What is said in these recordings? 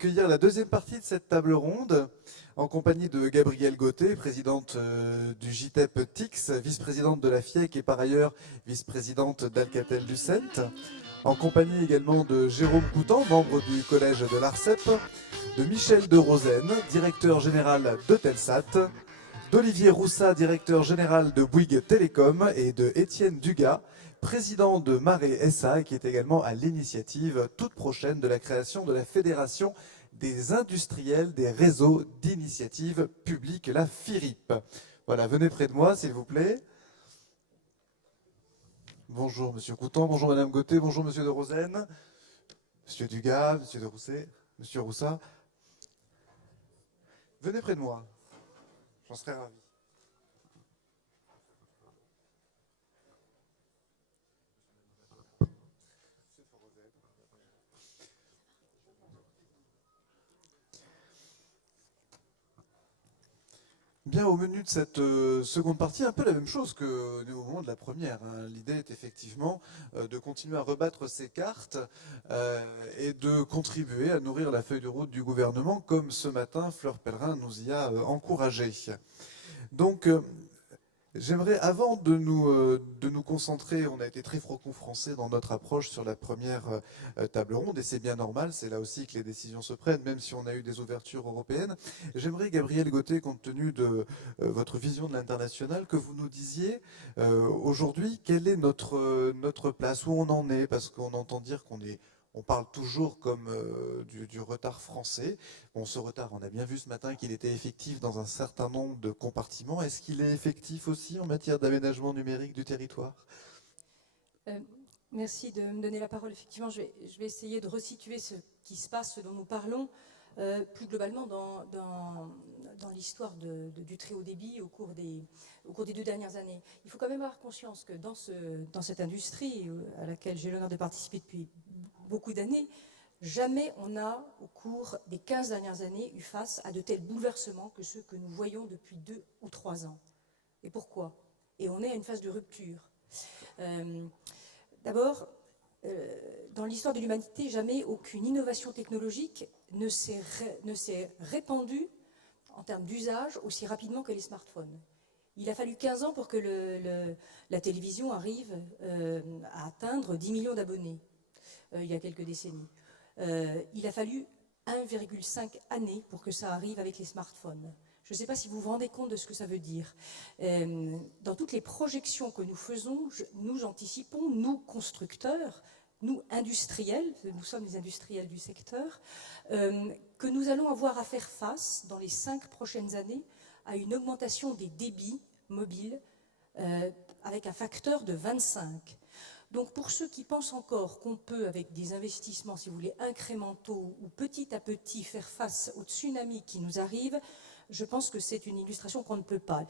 accueillir la deuxième partie de cette table ronde en compagnie de Gabrielle Gauthier, présidente du JTEP TIX, vice-présidente de la FIEC et par ailleurs vice-présidente d'Alcatel-Lucent, en compagnie également de Jérôme Coutan, membre du collège de l'ARCEP, de Michel de Rosen, directeur général de Telsat, d'Olivier Roussat, directeur général de Bouygues Télécom, et de Étienne Dugas, président de Marais SA, qui est également à l'initiative toute prochaine de la création de la Fédération des industriels des réseaux d'initiative publique, la FIRIP. Voilà, venez près de moi, s'il vous plaît. Bonjour, monsieur Coutan, bonjour, madame Gauthier, bonjour, monsieur de Rosen, monsieur Dugas, monsieur de Rousset, monsieur Roussat. Venez près de moi, j'en serais ravi. Bien, au menu de cette seconde partie, un peu la même chose que au moment de la première, hein. L'idée est effectivement de continuer à rebattre ces cartes et de contribuer à nourrir la feuille de route du gouvernement, comme ce matin, Fleur Pellerin nous y a encouragés. Donc, j'aimerais, avant de nous concentrer, on a été très franco-français dans notre approche sur la première table ronde, et c'est bien normal, c'est là aussi que les décisions se prennent, même si on a eu des ouvertures européennes. J'aimerais, Gabrielle Gauthier, compte tenu de votre vision de l'international, que vous nous disiez aujourd'hui quelle est notre place, où on en est, parce qu'on entend dire on parle toujours comme du retard français. Bon, ce retard, on a bien vu ce matin qu'il était effectif dans un certain nombre de compartiments. Est-ce qu'il est effectif aussi en matière d'aménagement numérique du territoire ? Merci de me donner la parole. Effectivement, je vais essayer de resituer ce qui se passe, ce dont nous parlons, plus globalement dans l'histoire du très haut débit au cours des 2 dernières années. Il faut quand même avoir conscience que dans cette industrie à laquelle j'ai l'honneur de participer depuis beaucoup d'années, jamais on a, au cours des 15 dernières années, eu face à de tels bouleversements que ceux que nous voyons depuis 2 ou 3 ans. Et pourquoi ? Et on est à une phase de rupture. D'abord, dans l'histoire de l'humanité, jamais aucune innovation technologique ne s'est répandue en termes d'usage aussi rapidement que les smartphones. Il a fallu 15 ans pour que la télévision arrive à atteindre 10 millions d'abonnés, il y a quelques décennies. Il a fallu 1,5 années pour que ça arrive avec les smartphones. Je ne sais pas si vous vous rendez compte de ce que ça veut dire. Dans toutes les projections que nous faisons, nous anticipons, nous constructeurs, nous industriels, nous sommes les industriels du secteur, que nous allons avoir à faire face dans les 5 prochaines années à une augmentation des débits mobiles avec un facteur de 25. Donc pour ceux qui pensent encore qu'on peut, avec des investissements, si vous voulez, incrémentaux ou petit à petit, faire face au tsunami qui nous arrive, je pense que c'est une illustration qu'on ne peut pas.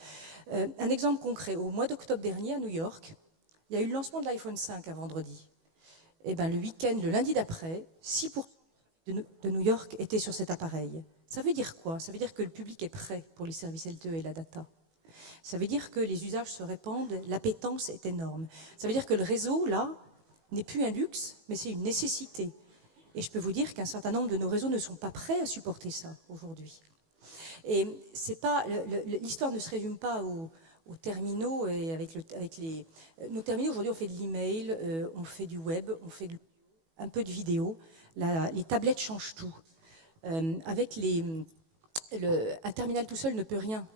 Un exemple concret, au mois d'octobre dernier à New York, il y a eu le lancement de l'iPhone 5 un vendredi. Et ben, le week-end, le lundi d'après, 6% de New York étaient sur cet appareil. Ça veut dire quoi ? Ça veut dire que le public est prêt pour les services LTE et la data. Ça veut dire que les usages se répandent, l'appétence est énorme. Ça veut dire que le réseau, là, n'est plus un luxe, mais c'est une nécessité. Et je peux vous dire qu'un certain nombre de nos réseaux ne sont pas prêts à supporter ça aujourd'hui. Et c'est pas, l'histoire ne se résume pas aux terminaux et nos terminaux aujourd'hui on fait de l'email, on fait du web, on fait un peu de vidéo. Les tablettes changent tout. Avec un terminal tout seul ne peut rien.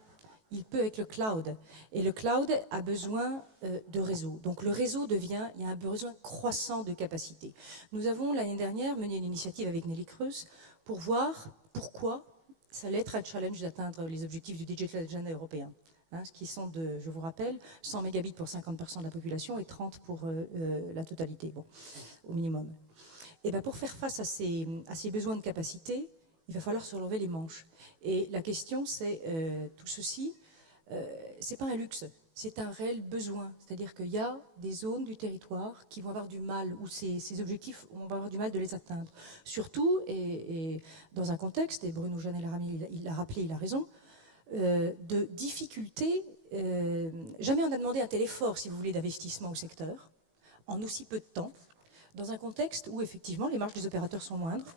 Il peut avec le cloud. Et le cloud a besoin de réseau. Donc le réseau il y a un besoin croissant de capacité. Nous avons l'année dernière mené une initiative avec Nelly Kreus pour voir pourquoi ça allait être un challenge d'atteindre les objectifs du Digital Agenda européen. Ce qui sont je vous rappelle, 100 mégabits pour 50% de la population et 30 pour la totalité, bon, au minimum. Et bien pour faire face à ces besoins de capacité, il va falloir se relever les manches. Et la question, c'est tout ceci, c'est pas un luxe, c'est un réel besoin. C'est-à-dire qu'il y a des zones du territoire qui vont avoir du mal, où ces objectifs, on va avoir du mal de les atteindre. Surtout, et dans un contexte, et Bruno Jeannet il l'a rappelé, il a raison, de difficultés. Jamais on a demandé un tel effort, si vous voulez, d'investissement au secteur, en aussi peu de temps, dans un contexte où effectivement les marges des opérateurs sont moindres,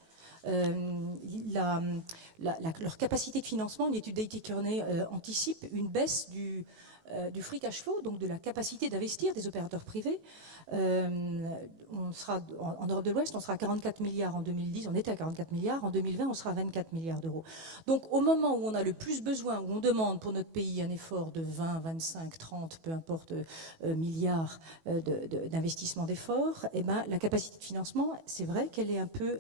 Leur capacité de financement, une étude d'A.T. Kearney anticipe une baisse du free cash flow, donc de la capacité d'investir des opérateurs privés. On sera, en Europe de l'Ouest, on sera à 44 milliards en 2010, on était à 44 milliards, en 2020 on sera à 24 milliards d'euros. Donc au moment où on a le plus besoin, où on demande pour notre pays un effort de 20, 25, 30, peu importe, milliards d'investissement d'efforts, eh ben, la capacité de financement, c'est vrai qu'elle est un peu...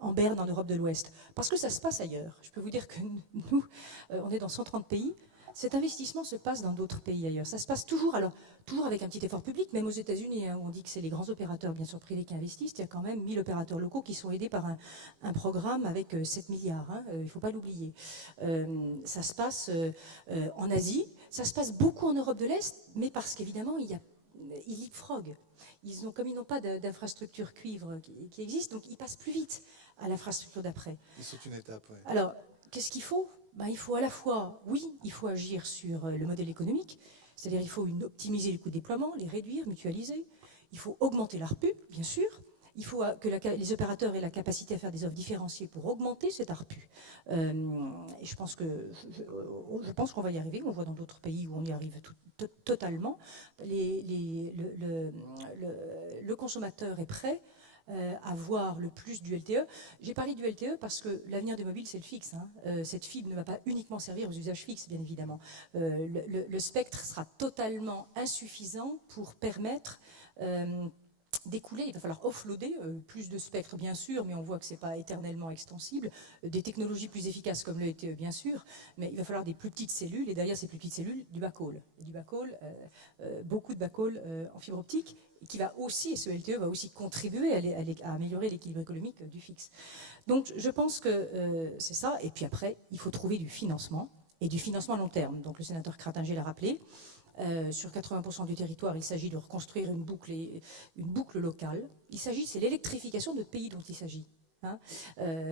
en berne en Europe de l'Ouest. Parce que ça se passe ailleurs. Je peux vous dire que nous, on est dans 130 pays. Cet investissement se passe dans d'autres pays ailleurs. Ça se passe toujours, alors, toujours avec un petit effort public, même aux États-Unis, hein, où on dit que c'est les grands opérateurs, bien sûr, privés qui investissent. Il y a quand même 1000 opérateurs locaux qui sont aidés par un programme avec 7 milliards. Hein, il ne faut pas l'oublier. Ça se passe en Asie. Ça se passe beaucoup en Europe de l'Est, mais parce qu'évidemment, ils leapfrog. Comme ils n'ont pas d'infrastructure cuivre qui existe, donc ils passent plus vite à l'infrastructure d'après. Ils sautent une étape, ouais. Alors, qu'est-ce qu'il faut? Il faut à la fois, oui, il faut agir sur le modèle économique, c'est-à-dire il faut optimiser les coûts de déploiement, les réduire, mutualiser. Il faut augmenter l'ARPU, bien sûr. Il faut que les opérateurs aient la capacité à faire des offres différenciées pour augmenter cet ARPU. Et je pense qu'on va y arriver. On voit dans d'autres pays où on y arrive totalement. Le consommateur est prêt à voir le plus du LTE. J'ai parlé du LTE parce que l'avenir des mobiles, c'est le fixe. Hein. Cette fibre ne va pas uniquement servir aux usages fixes, bien évidemment. Le spectre sera totalement insuffisant pour permettre d'écouler. Il va falloir offloader plus de spectre, bien sûr, mais on voit que ce n'est pas éternellement extensible. Des technologies plus efficaces comme le LTE, bien sûr, mais il va falloir des plus petites cellules, et derrière ces plus petites cellules, du backhaul. Et du backhaul, beaucoup de backhaul en fibre optique, qui va aussi, et ce LTE va aussi contribuer à améliorer l'équilibre économique du fixe. Donc je pense que c'est ça, et puis après, il faut trouver du financement, et du financement à long terme. Donc le sénateur Kratinger l'a rappelé. Sur 80% du territoire, il s'agit de reconstruire une boucle locale. C'est l'électrification de pays dont il s'agit.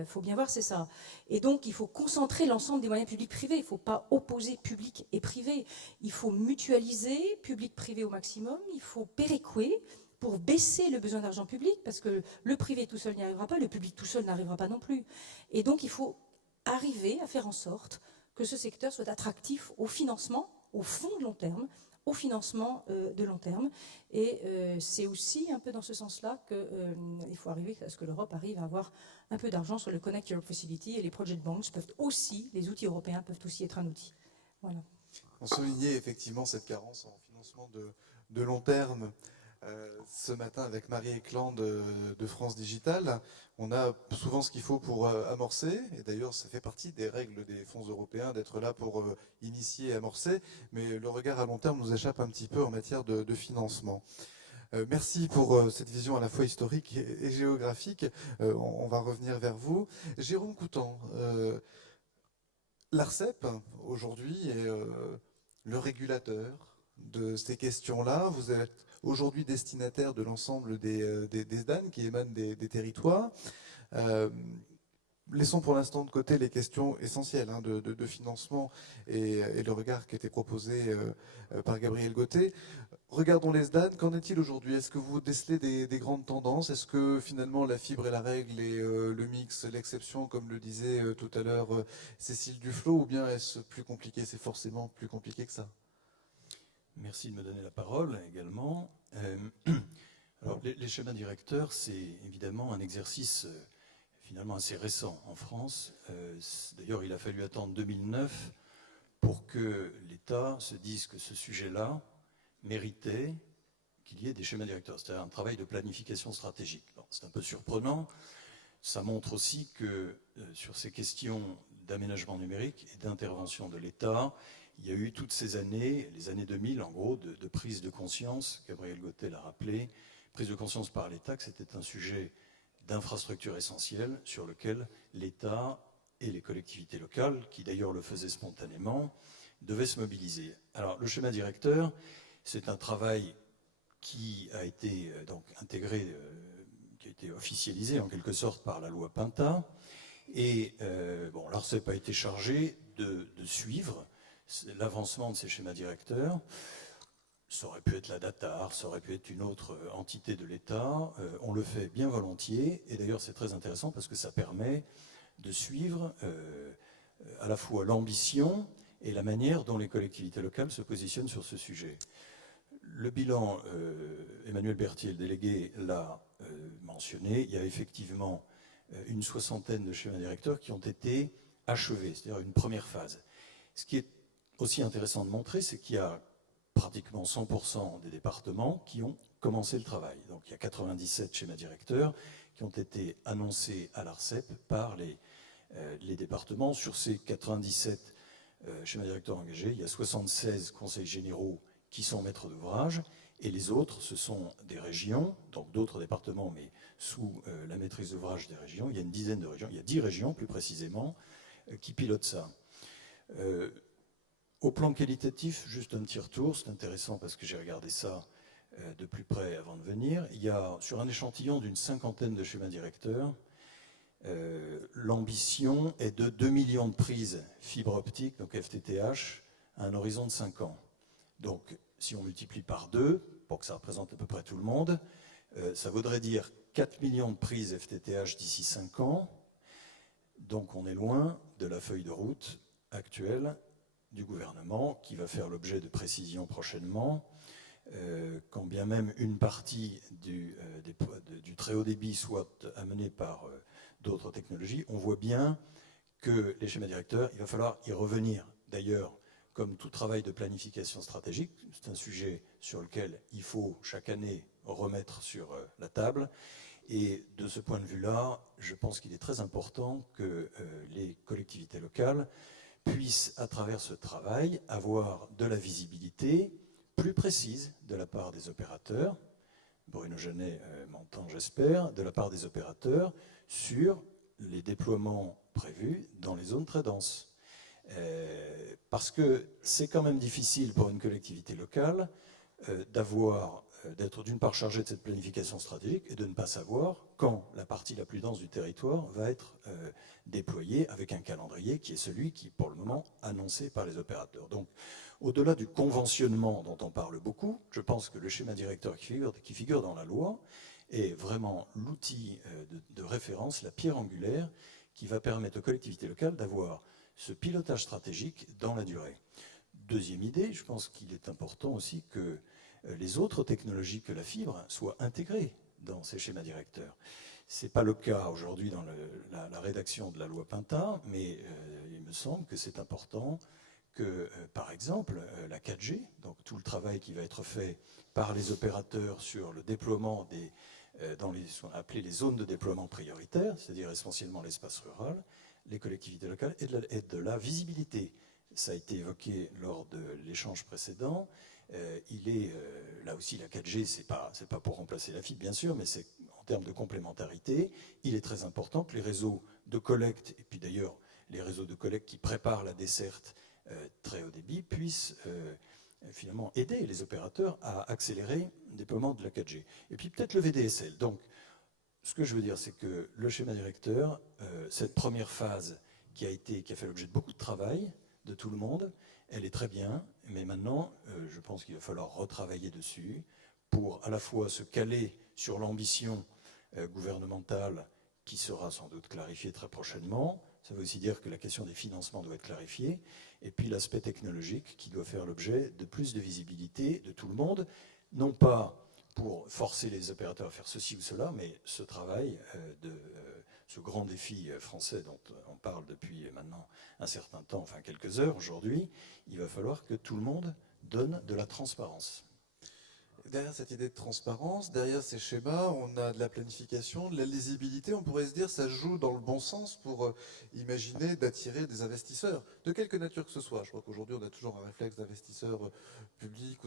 Faut bien voir, c'est ça. Et donc, il faut concentrer l'ensemble des moyens publics-privés. Il ne faut pas opposer public et privé. Il faut mutualiser public-privé au maximum. Il faut péréquer pour baisser le besoin d'argent public, parce que le privé tout seul n'y arrivera pas, le public tout seul n'arrivera pas non plus. Et donc, il faut arriver à faire en sorte que ce secteur soit attractif au financement, au fonds de long terme, au financement de long terme. Et c'est aussi un peu dans ce sens-là qu'il faut arriver à ce que l'Europe arrive à avoir un peu d'argent sur le Connect Europe Facility, et les project bonds peuvent aussi, les outils européens peuvent aussi être un outil. Voilà. On soulignait effectivement cette carence en financement de long terme. Ce matin avec Marie Ekland de France Digital, on a souvent ce qu'il faut pour amorcer, et d'ailleurs ça fait partie des règles des fonds européens d'être là pour initier et amorcer, mais le regard à long terme nous échappe un petit peu en matière de financement. Merci pour cette vision à la fois historique et géographique. On va revenir vers vous. Jérôme Coutan, l'ARCEP aujourd'hui est le régulateur de ces questions-là. Vous êtes aujourd'hui destinataire de l'ensemble des SDAN qui émanent des territoires. Laissons pour l'instant de côté les questions essentielles de financement et le regard qui a été proposé par Gabriel Gauthier. Regardons les SDAN, qu'en est-il aujourd'hui? Est-ce que vous décelez des grandes tendances? Est-ce que finalement la fibre est la règle et le mix l'exception, comme le disait tout à l'heure Cécile Duflot, ou bien est-ce plus compliqué? C'est forcément plus compliqué que ça. Merci de me donner la parole également. Alors, les schémas directeurs, c'est évidemment un exercice finalement assez récent en France. D'ailleurs, il a fallu attendre 2009 pour que l'État se dise que ce sujet-là méritait qu'il y ait des schémas directeurs. C'est-à-dire un travail de planification stratégique. C'est un peu surprenant. Ça montre aussi que sur ces questions d'aménagement numérique et d'intervention de l'État, il y a eu toutes ces années, les années 2000 en gros, de prise de conscience, Gabriel Gauthier l'a rappelé, prise de conscience par l'État que c'était un sujet d'infrastructure essentielle sur lequel l'État et les collectivités locales, qui d'ailleurs le faisaient spontanément, devaient se mobiliser. Alors le schéma directeur, c'est un travail qui a été donc intégré, qui a été officialisé en quelque sorte par la loi Pinta, et l'ARCEP a été chargé de suivre l'avancement de ces schémas directeurs. Ça aurait pu être la DATAR, ça aurait pu être une autre entité de l'État. On le fait bien volontiers, et d'ailleurs c'est très intéressant parce que ça permet de suivre à la fois l'ambition et la manière dont les collectivités locales se positionnent sur ce sujet. Le bilan, Emmanuel Berthier, le délégué, l'a mentionné, il y a effectivement une soixantaine de schémas directeurs qui ont été achevés, c'est-à-dire une première phase. Ce qui est aussi intéressant de montrer, c'est qu'il y a pratiquement 100% des départements qui ont commencé le travail. Donc il y a 97 schémas directeurs qui ont été annoncés à l'ARCEP par les départements. Sur ces 97 schémas directeurs engagés, il y a 76 conseils généraux qui sont maîtres d'ouvrage, et les autres, ce sont des régions, donc d'autres départements, mais sous la maîtrise d'ouvrage des régions. Il y a une dizaine de régions, il y a 10 régions plus précisément, qui pilotent ça. Au plan qualitatif, juste un petit retour, c'est intéressant parce que j'ai regardé ça de plus près avant de venir. Il y a, sur un échantillon d'une cinquantaine de schémas directeurs, l'ambition est de 2 millions de prises fibre optique, donc FTTH, à un horizon de 5 ans. Donc, si on multiplie par 2, pour que ça représente à peu près tout le monde, ça voudrait dire 4 millions de prises FTTH d'ici 5 ans. Donc, on est loin de la feuille de route actuelle du gouvernement, qui va faire l'objet de précisions prochainement, quand bien même une partie du très haut débit soit amenée par d'autres technologies. On voit bien que les schémas directeurs, il va falloir y revenir. D'ailleurs, comme tout travail de planification stratégique, c'est un sujet sur lequel il faut chaque année remettre sur la table. Et de ce point de vue-là, je pense qu'il est très important que les collectivités locales puissent, à travers ce travail, avoir de la visibilité plus précise de la part des opérateurs. Bruno Genet m'entend, j'espère, de la part des opérateurs sur les déploiements prévus dans les zones très denses. Parce que c'est quand même difficile pour une collectivité locale d'être d'une part chargée de cette planification stratégique et de ne pas savoir quand la partie la plus dense du territoire va être déployée avec un calendrier qui est celui qui, pour le moment, annoncé par les opérateurs. Donc, au-delà du conventionnement dont on parle beaucoup, je pense que le schéma directeur qui figure dans la loi est vraiment l'outil de référence, la pierre angulaire, qui va permettre aux collectivités locales d'avoir ce pilotage stratégique dans la durée. Deuxième idée, je pense qu'il est important aussi que les autres technologies que la fibre soient intégrées dans ces schémas directeurs. Ce n'est pas le cas aujourd'hui dans la rédaction de la loi Pintat, mais il me semble que c'est important que, par exemple, la 4G, donc tout le travail qui va être fait par les opérateurs sur le déploiement dans ce qu'on a appelé les zones de déploiement prioritaire, c'est-à-dire essentiellement l'espace rural, les collectivités locales et de la visibilité. Ça a été évoqué lors de l'échange précédent. Là aussi, la 4G, c'est pas pour remplacer la fibre, bien sûr, mais c'est en termes de complémentarité. Il est très important que les réseaux de collecte, et puis d'ailleurs les réseaux de collecte qui préparent la desserte très haut débit, puissent finalement aider les opérateurs à accélérer le déploiement de la 4G. Et puis peut-être le VDSL. Donc, ce que je veux dire, c'est que le schéma directeur, cette première phase qui a fait l'objet de beaucoup de travail de tout le monde, elle est très bien, mais maintenant, je pense qu'il va falloir retravailler dessus pour à la fois se caler sur l'ambition gouvernementale qui sera sans doute clarifiée très prochainement. Ça veut aussi dire que la question des financements doit être clarifiée, et puis l'aspect technologique qui doit faire l'objet de plus de visibilité de tout le monde, non pas pour forcer les opérateurs à faire ceci ou cela, mais ce travail ce grand défi français dont on parle depuis maintenant un certain temps, enfin quelques heures aujourd'hui, il va falloir que tout le monde donne de la transparence. Derrière cette idée de transparence, derrière ces schémas, on a de la planification, de la lisibilité. On pourrait se dire que ça joue dans le bon sens pour imaginer d'attirer des investisseurs, de quelque nature que ce soit. Je crois qu'aujourd'hui, on a toujours un réflexe d'investisseur public.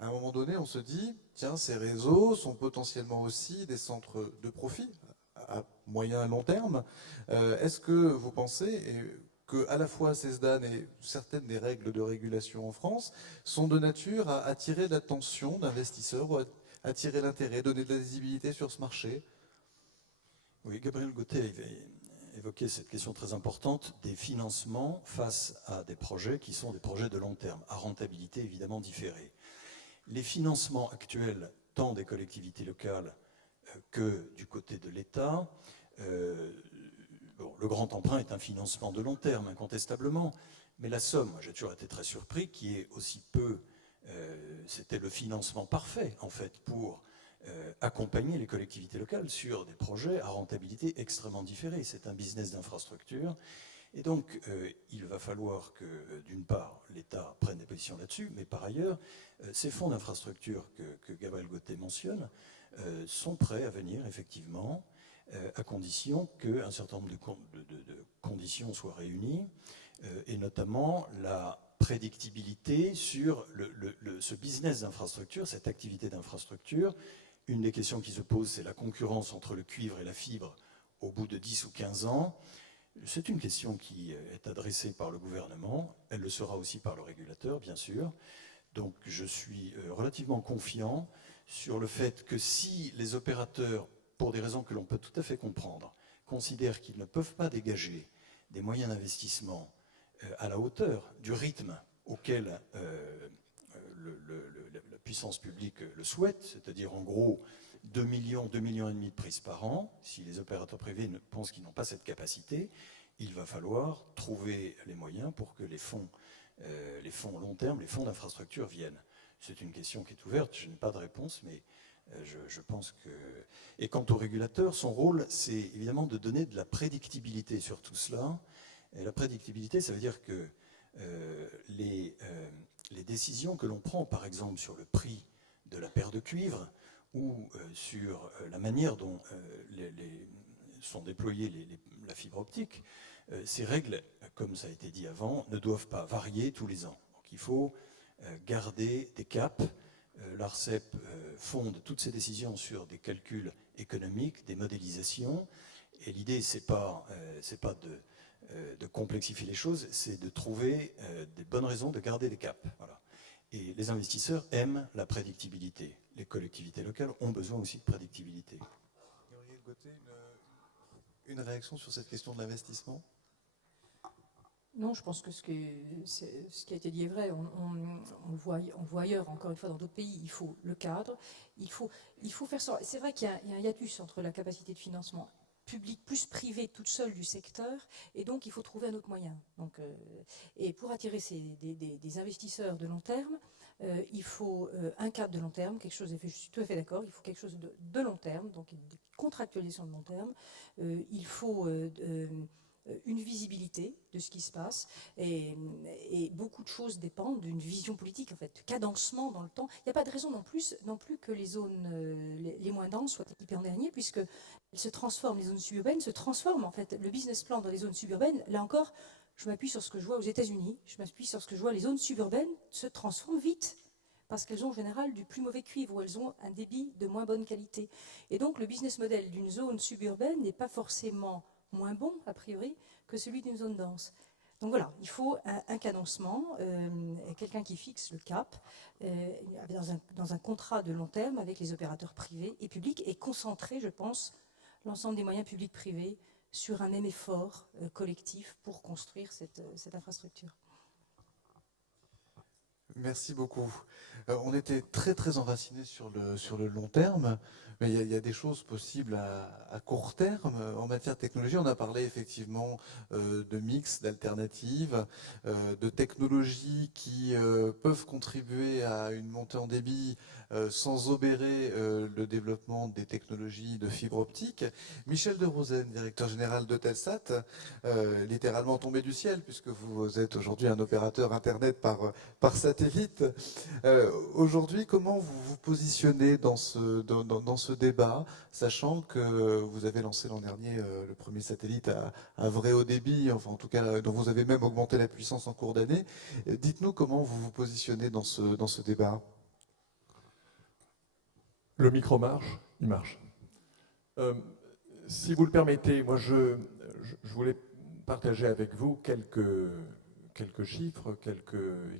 À un moment donné, on se dit, tiens, ces réseaux sont potentiellement aussi des centres de profit à moyen et long terme. Est-ce que vous pensez que à la fois CESDAN et certaines des règles de régulation en France sont de nature à attirer l'attention d'investisseurs ou à attirer l'intérêt, donner de la visibilité sur ce marché? Oui, Gabriel Gauthier avait évoqué cette question très importante des financements face à des projets qui sont des projets de long terme, à rentabilité évidemment différée. les financements actuels, tant des collectivités locales que du côté de l'État, bon, le grand emprunt est un financement de long terme, incontestablement, mais la somme, j'ai toujours été très surpris, qui est aussi peu, c'était le financement parfait, en fait, pour accompagner les collectivités locales sur des projets à rentabilité extrêmement différée. C'est un business d'infrastructure. Et donc, il va falloir que, d'une part, l'État prenne des positions là-dessus, mais par ailleurs, ces fonds d'infrastructure que Gabriel Gauthier mentionne sont prêts à venir, effectivement, à condition qu'un certain nombre de conditions soient réunies, et notamment la prédictibilité sur ce business d'infrastructure, cette activité d'infrastructure. Une des questions qui se posent, c'est la concurrence entre le cuivre et la fibre au bout de 10 ou 15 ans. C'est une question qui est adressée par le gouvernement, elle le sera aussi par le régulateur, bien sûr. Donc je suis relativement confiant sur le fait que si les opérateurs, pour des raisons que l'on peut tout à fait comprendre, considèrent qu'ils ne peuvent pas dégager des moyens d'investissement à la hauteur du rythme auquel la puissance publique le souhaite, c'est-à-dire en gros 2 millions et demi de prises par an, si les opérateurs privés pensent qu'ils n'ont pas cette capacité, il va falloir trouver les moyens pour que les fonds long terme, les fonds d'infrastructure viennent. C'est une question qui est ouverte, je n'ai pas de réponse, mais je pense que... Et quant au régulateur, son rôle, c'est évidemment de donner de la prédictibilité sur tout cela. Et la prédictibilité, ça veut dire que les décisions que l'on prend, par exemple, sur le prix de la paire de cuivre ou sur la manière dont sont déployées la fibre optique, ces règles, comme ça a été dit avant, ne doivent pas varier tous les ans. Donc il faut garder des caps. L'ARCEP fonde toutes ses décisions sur des calculs économiques, des modélisations. Et l'idée, c'est pas de complexifier les choses, c'est de trouver des bonnes raisons de garder des caps. Voilà. Et les investisseurs aiment la prédictibilité. Les collectivités locales ont besoin aussi de prédictibilité. Gabriel Gauthier, une réaction sur cette question de l'investissement ? Non, je pense que ce qui a été dit est vrai. On le voit ailleurs, encore une fois, dans d'autres pays. Il faut le cadre. Il faut faire ça. C'est vrai qu'il y a un hiatus entre la capacité de financement public plus privé toute seule du secteur, et donc il faut trouver un autre moyen. Donc, et pour attirer des investisseurs de long terme, il faut un cadre de long terme, quelque chose, je suis tout à fait d'accord, il faut quelque chose de long terme, donc des contractualisations de long terme. Il faut une visibilité de ce qui se passe, et beaucoup de choses dépendent d'une vision politique, en fait, de cadencement dans le temps. Il n'y a pas de raison non plus que les zones les moins denses soient équipées en dernier, puisque elles se transforment, les zones suburbaines se transforment, en fait. Le business plan dans les zones suburbaines, là encore, je m'appuie sur ce que je vois aux États-Unis, je m'appuie sur ce que je vois, les zones suburbaines se transforment vite, parce qu'elles ont en général du plus mauvais cuivre, ou elles ont un débit de moins bonne qualité. Et donc le business model d'une zone suburbaine n'est pas forcément moins bon, a priori, que celui d'une zone dense. Donc voilà, il faut un cadencement, quelqu'un qui fixe le cap dans un contrat de long terme avec les opérateurs privés et publics, et concentrer, je pense, l'ensemble des moyens publics-privés sur un même effort collectif pour construire cette infrastructure. Merci beaucoup. On était très très enracinés sur le long terme, mais il y a des choses possibles à court terme en matière de technologie. On a parlé effectivement de mix, d'alternatives, de technologies qui peuvent contribuer à une montée en débit sans obérer le développement des technologies de fibre optique. Michel de Rosen, directeur général d'Eutelsat, littéralement tombé du ciel, puisque vous êtes aujourd'hui un opérateur Internet par satellite. Aujourd'hui, comment vous vous positionnez dans ce débat, sachant que vous avez lancé l'an dernier le premier satellite à vrai haut débit, enfin en tout cas dont vous avez même augmenté la puissance en cours d'année. Dites-nous comment vous vous positionnez dans ce débat. Le micro marche ? Il marche. Si vous le permettez, moi je voulais partager avec vous quelques chiffres,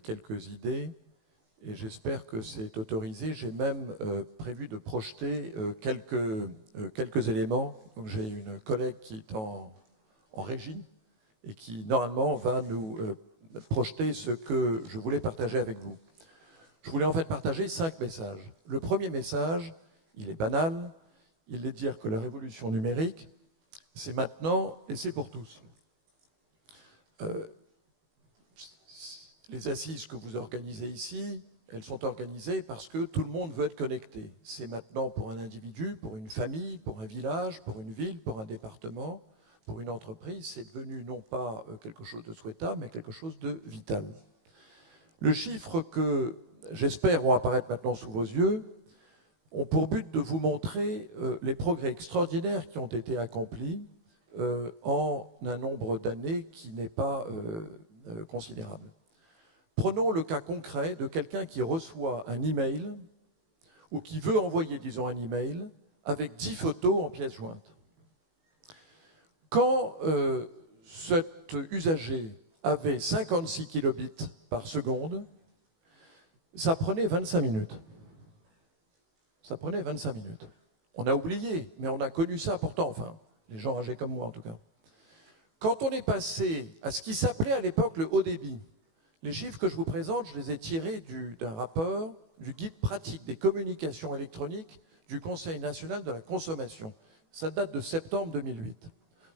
quelques idées, et j'espère que c'est autorisé. J'ai même prévu de projeter quelques éléments. Donc, j'ai une collègue qui est en régie et qui normalement va nous projeter ce que je voulais partager avec vous. Je voulais en fait partager 5 messages. Le premier message, il est banal, il est de dire que la révolution numérique, c'est maintenant et c'est pour tous. Les assises que vous organisez ici, elles sont organisées parce que tout le monde veut être connecté. C'est maintenant pour un individu, pour une famille, pour un village, pour une ville, pour un département, pour une entreprise. C'est devenu non pas quelque chose de souhaitable, mais quelque chose de vital. Le chiffre que j'espère vont apparaître maintenant sous vos yeux ont pour but de vous montrer les progrès extraordinaires qui ont été accomplis en un nombre d'années qui n'est pas considérable. Prenons le cas concret de quelqu'un qui reçoit un email ou qui veut envoyer, disons, un email avec 10 photos en pièces jointes. Quand cet usager avait 56 kilobits par seconde, ça prenait 25 minutes. Ça prenait 25 minutes. On a oublié, mais on a connu ça pourtant, enfin, les gens âgés comme moi en tout cas. Quand on est passé à ce qui s'appelait à l'époque le haut débit, les chiffres que je vous présente, je les ai tirés d'un rapport du guide pratique des communications électroniques du Conseil national de la consommation. Ça date de septembre 2008.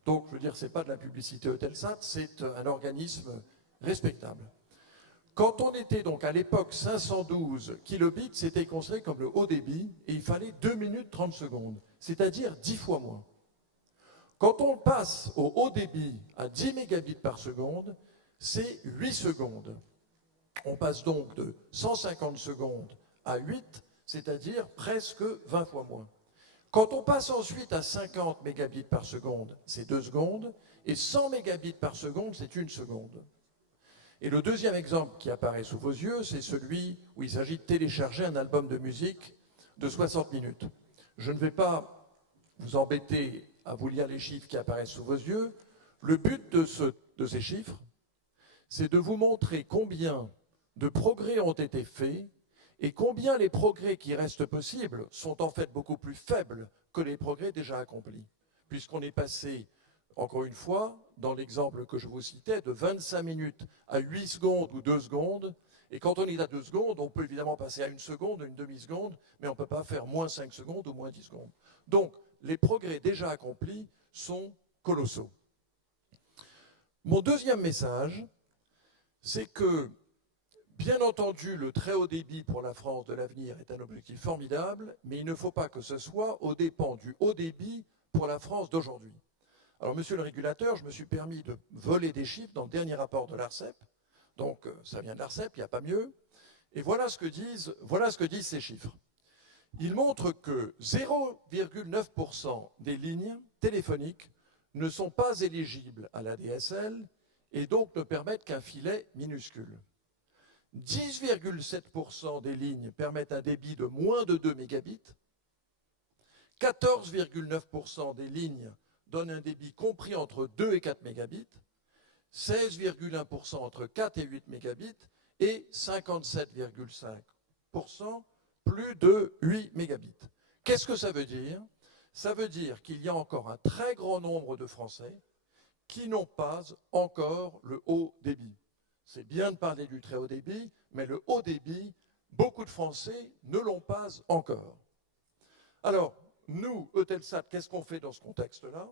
Donc, je veux dire, ce n'est pas de la publicité Eutelsat, c'est un organisme respectable. Quand on était donc à l'époque 512 kilobits, c'était considéré comme le haut débit et il fallait 2 minutes 30 secondes, c'est-à-dire 10 fois moins. Quand on passe au haut débit à 10 mégabits par seconde, c'est 8 secondes. On passe donc de 150 secondes à 8, c'est-à-dire presque 20 fois moins. Quand on passe ensuite à 50 mégabits par seconde, c'est 2 secondes, et 100 mégabits par seconde, c'est 1 seconde. Et le deuxième exemple qui apparaît sous vos yeux, c'est celui où il s'agit de télécharger un album de musique de 60 minutes. Je ne vais pas vous embêter à vous lire les chiffres qui apparaissent sous vos yeux. Le but de ces chiffres, c'est de vous montrer combien de progrès ont été faits et combien les progrès qui restent possibles sont en fait beaucoup plus faibles que les progrès déjà accomplis. Puisqu'on est passé, encore une fois, dans l'exemple que je vous citais, de 25 minutes à 8 secondes ou 2 secondes. Et quand on est à 2 secondes, on peut évidemment passer à 1 seconde, une demi-seconde, mais on ne peut pas faire moins 5 secondes ou moins 10 secondes. Donc, les progrès déjà accomplis sont colossaux. Mon deuxième message, c'est que, bien entendu, le très haut débit pour la France de l'avenir est un objectif formidable, mais il ne faut pas que ce soit aux dépens du haut débit pour la France d'aujourd'hui. Alors, monsieur le régulateur, je me suis permis de voler des chiffres dans le dernier rapport de l'ARCEP. Donc, ça vient de l'ARCEP, il n'y a pas mieux. Et voilà ce que disent ces chiffres. Ils montrent que 0,9% des lignes téléphoniques ne sont pas éligibles à la DSL et donc ne permettent qu'un filet minuscule. 10,7% des lignes permettent un débit de moins de 2 mégabits. 14,9% des lignes donnent un débit compris entre 2 et 4 mégabits. 16,1% entre 4 et 8 mégabits et 57,5% plus de 8 mégabits. Qu'est-ce que ça veut dire? Ça veut dire qu'il y a encore un très grand nombre de Français qui n'ont pas encore le haut débit. C'est bien de parler du très haut débit, mais le haut débit, beaucoup de Français ne l'ont pas encore. Alors, nous, Eutelsat, qu'est-ce qu'on fait dans ce contexte-là?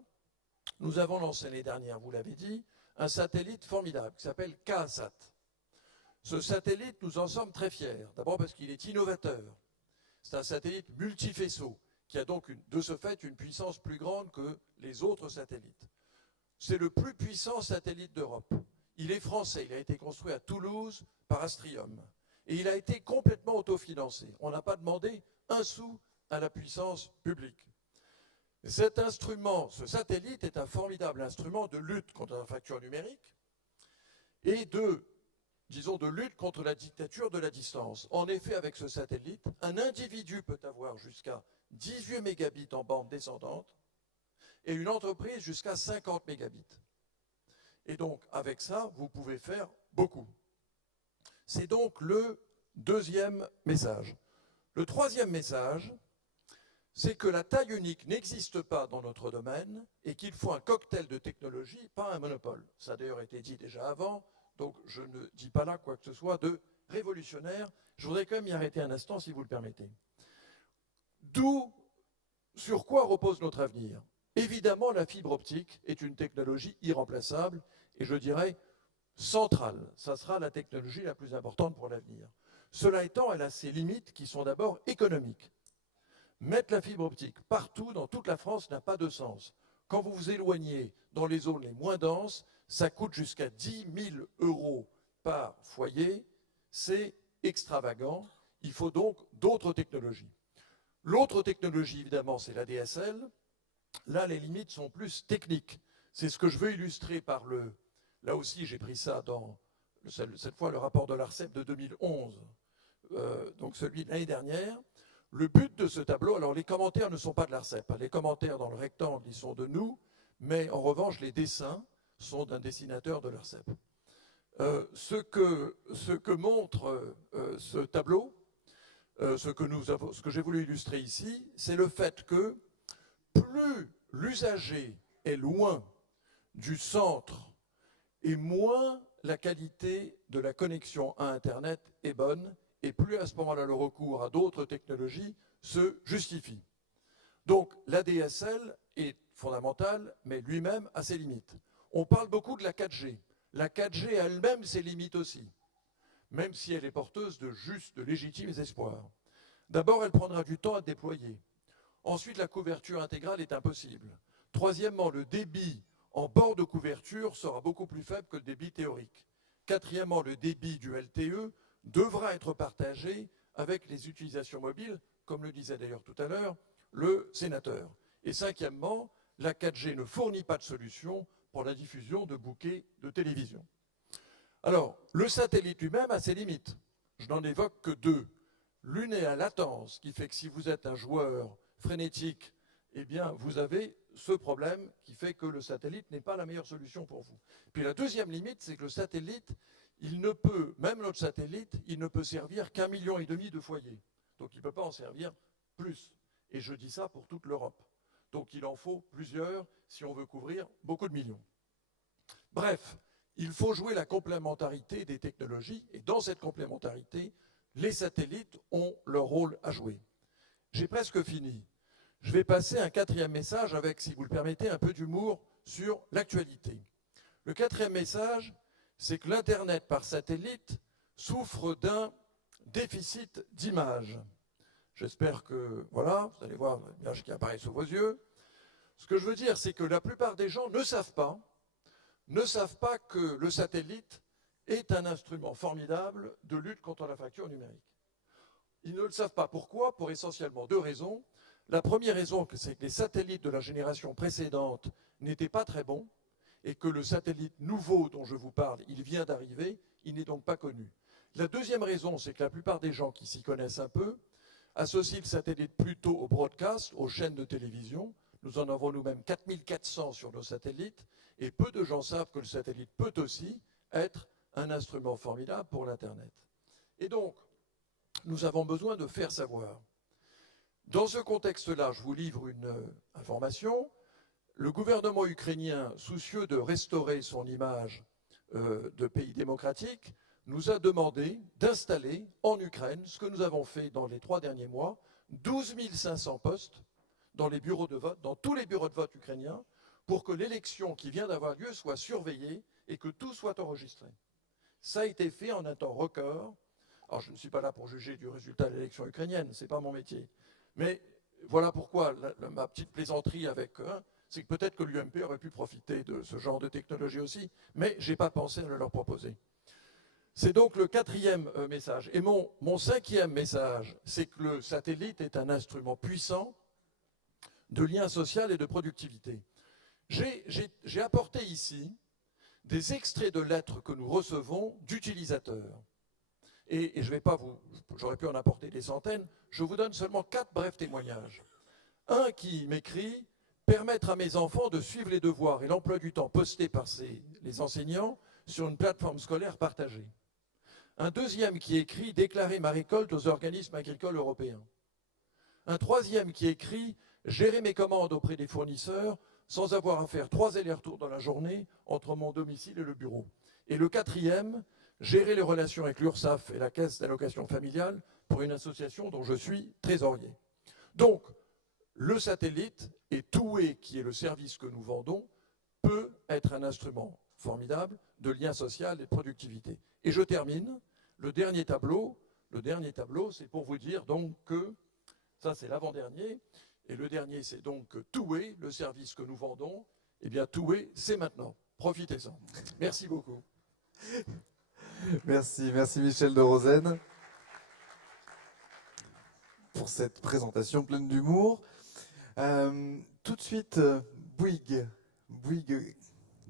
Nous avons lancé l'année dernière, vous l'avez dit, un satellite formidable qui s'appelle KSat. Ce satellite, nous en sommes très fiers. D'abord parce qu'il est innovateur. C'est un satellite multifaisceau qui a donc de ce fait une puissance plus grande que les autres satellites. C'est le plus puissant satellite d'Europe. Il est français, il a été construit à Toulouse par Astrium. Et il a été complètement autofinancé. On n'a pas demandé un sou à la puissance publique. Cet instrument, ce satellite est un formidable instrument de lutte contre la fracture numérique et de lutte contre la dictature de la distance. En effet, avec ce satellite, un individu peut avoir jusqu'à 18 mégabits en bande descendante et une entreprise jusqu'à 50 mégabits. Et donc, avec ça, vous pouvez faire beaucoup. C'est donc le deuxième message. Le troisième message, c'est que la taille unique n'existe pas dans notre domaine et qu'il faut un cocktail de technologies, pas un monopole. Ça a d'ailleurs été dit déjà avant, donc je ne dis pas là quoi que ce soit de révolutionnaire. Je voudrais quand même y arrêter un instant, si vous le permettez. Sur quoi repose notre avenir? Évidemment, la fibre optique est une technologie irremplaçable et je dirais centrale. Ça sera la technologie la plus importante pour l'avenir. Cela étant, elle a ses limites qui sont d'abord économiques. Mettre la fibre optique partout, dans toute la France, n'a pas de sens. Quand vous vous éloignez dans les zones les moins denses, ça coûte jusqu'à 10 000 € par foyer. C'est extravagant. Il faut donc d'autres technologies. L'autre technologie, évidemment, c'est la DSL. Là, les limites sont plus techniques. C'est ce que je veux illustrer par le... Là aussi, j'ai pris ça dans, cette fois, le rapport de l'ARCEP de 2011, donc celui de l'année dernière. Le but de ce tableau, alors les commentaires ne sont pas de l'ARCEP. Les commentaires dans le rectangle, ils sont de nous, mais en revanche, les dessins sont d'un dessinateur de l'ARCEP. Ce que montre ce tableau, ce que j'ai voulu illustrer ici, c'est le fait que plus l'usager est loin du centre et moins la qualité de la connexion à Internet est bonne, et plus à ce moment-là le recours à d'autres technologies se justifie. Donc l'ADSL est fondamental, mais lui-même a ses limites. On parle beaucoup de la 4G. La 4G elle-même ses limites aussi, même si elle est porteuse de légitimes espoirs. D'abord, elle prendra du temps à déployer. Ensuite, la couverture intégrale est impossible. Troisièmement, le débit en bord de couverture sera beaucoup plus faible que le débit théorique. Quatrièmement, le débit du LTE devra être partagé avec les utilisations mobiles, comme le disait d'ailleurs tout à l'heure le sénateur. Et cinquièmement, la 4G ne fournit pas de solution pour la diffusion de bouquets de télévision. Alors, le satellite lui-même a ses limites. Je n'en évoque que deux. L'une est la latence, qui fait que si vous êtes un joueur frénétique, eh bien, vous avez ce problème qui fait que le satellite n'est pas la meilleure solution pour vous. Puis la deuxième limite, c'est que le satellite, il ne peut, même notre satellite, il ne peut servir qu'1,5 million de foyers. Donc il ne peut pas en servir plus. Et je dis ça pour toute l'Europe. Donc il en faut plusieurs si on veut couvrir beaucoup de millions. Bref, il faut jouer la complémentarité des technologies, et dans cette complémentarité, les satellites ont leur rôle à jouer. J'ai presque fini. Je vais passer un quatrième message avec, si vous le permettez, un peu d'humour sur l'actualité. Le quatrième message, c'est que l'Internet par satellite souffre d'un déficit d'image. J'espère que, voilà, vous allez voir l'image qui apparaît sous vos yeux. Ce que je veux dire, c'est que la plupart des gens ne savent pas que le satellite est un instrument formidable de lutte contre la fracture numérique. Ils ne le savent pas. Pourquoi? Pour essentiellement deux raisons. La première raison, c'est que les satellites de la génération précédente n'étaient pas très bons et que le satellite nouveau dont je vous parle, il vient d'arriver, il n'est donc pas connu. La deuxième raison, c'est que la plupart des gens qui s'y connaissent un peu associent le satellite plutôt au broadcast, aux chaînes de télévision. Nous en avons nous-mêmes 4400 sur nos satellites et peu de gens savent que le satellite peut aussi être un instrument formidable pour l'Internet. Et donc, nous avons besoin de faire savoir. Dans ce contexte-là, je vous livre une information. Le gouvernement ukrainien, soucieux de restaurer son image de pays démocratique, nous a demandé d'installer en Ukraine, ce que nous avons fait dans les 3 derniers mois, 12 500 postes dans les bureaux de vote, dans tous les bureaux de vote ukrainiens, pour que l'élection qui vient d'avoir lieu soit surveillée et que tout soit enregistré. Ça a été fait en un temps record. Alors, je ne suis pas là pour juger du résultat de l'élection ukrainienne, ce n'est pas mon métier. Mais voilà pourquoi ma petite plaisanterie avec c'est que peut-être que l'UMP aurait pu profiter de ce genre de technologie aussi, mais je n'ai pas pensé à le leur proposer. C'est donc le quatrième message. Et mon cinquième message, c'est que le satellite est un instrument puissant de lien social et de productivité. J'ai apporté ici des extraits de lettres que nous recevons d'utilisateurs. Et je ne vais pas j'aurais pu en apporter des centaines, je vous donne seulement 4 brefs témoignages. Un qui m'écrit « Permettre à mes enfants de suivre les devoirs et l'emploi du temps postés par les enseignants sur une plateforme scolaire partagée. » Un deuxième qui écrit « Déclarer ma récolte aux organismes agricoles européens. » Un troisième qui écrit « Gérer mes commandes auprès des fournisseurs sans avoir à faire 3 allers-retours dans la journée entre mon domicile et le bureau. » Et le quatrième, gérer les relations avec l'URSSAF et la Caisse d'allocation familiale pour une association dont je suis trésorier. Donc, le satellite et Toué, qui est le service que nous vendons, peut être un instrument formidable de lien social et de productivité. Et je termine, le dernier tableau, c'est pour vous dire donc que, ça c'est l'avant-dernier, et le dernier c'est donc que Toué, le service que nous vendons, eh bien Toué, c'est maintenant. Profitez-en. Merci beaucoup. Merci Michel de Rosen pour cette présentation pleine d'humour. Tout de suite, Bouygues,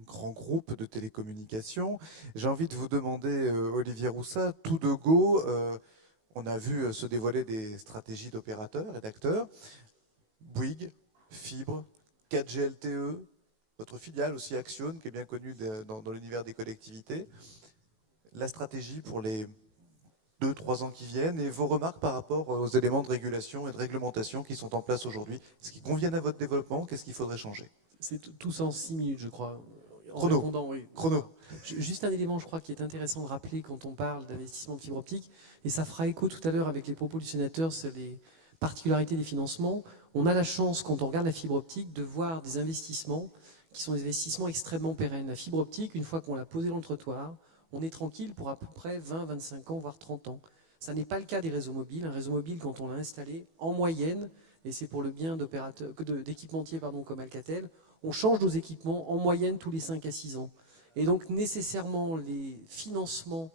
grand groupe de télécommunications. J'ai envie de vous demander, Olivier Roussat, tout de go, on a vu se dévoiler des stratégies d'opérateurs et d'acteurs. Bouygues, fibre, 4G LTE, votre filiale aussi Axione, qui est bien connue dans l'univers des collectivités. La stratégie pour les 2-3 ans qui viennent et vos remarques par rapport aux éléments de régulation et de réglementation qui sont en place aujourd'hui. Est-ce qu'ils conviennent à votre développement? Qu'est-ce qu'il faudrait changer? C'est tout ça en 6 minutes, je crois. Chrono. Répondant, oui. Chrono. Juste un élément, je crois, qui est intéressant de rappeler quand on parle d'investissement de fibre optique, et ça fera écho tout à l'heure avec les propos du sénateur sur les particularités des financements. On a la chance, quand on regarde la fibre optique, de voir des investissements qui sont des investissements extrêmement pérennes. La fibre optique, une fois qu'on l'a posée dans le trottoir, on est tranquille pour à peu près 20, 25 ans, voire 30 ans. Ça n'est pas le cas des réseaux mobiles. Un réseau mobile, quand on l'a installé, en moyenne, et c'est pour le bien d'équipementiers comme Alcatel, on change nos équipements en moyenne tous les 5 à 6 ans. Et donc nécessairement les financements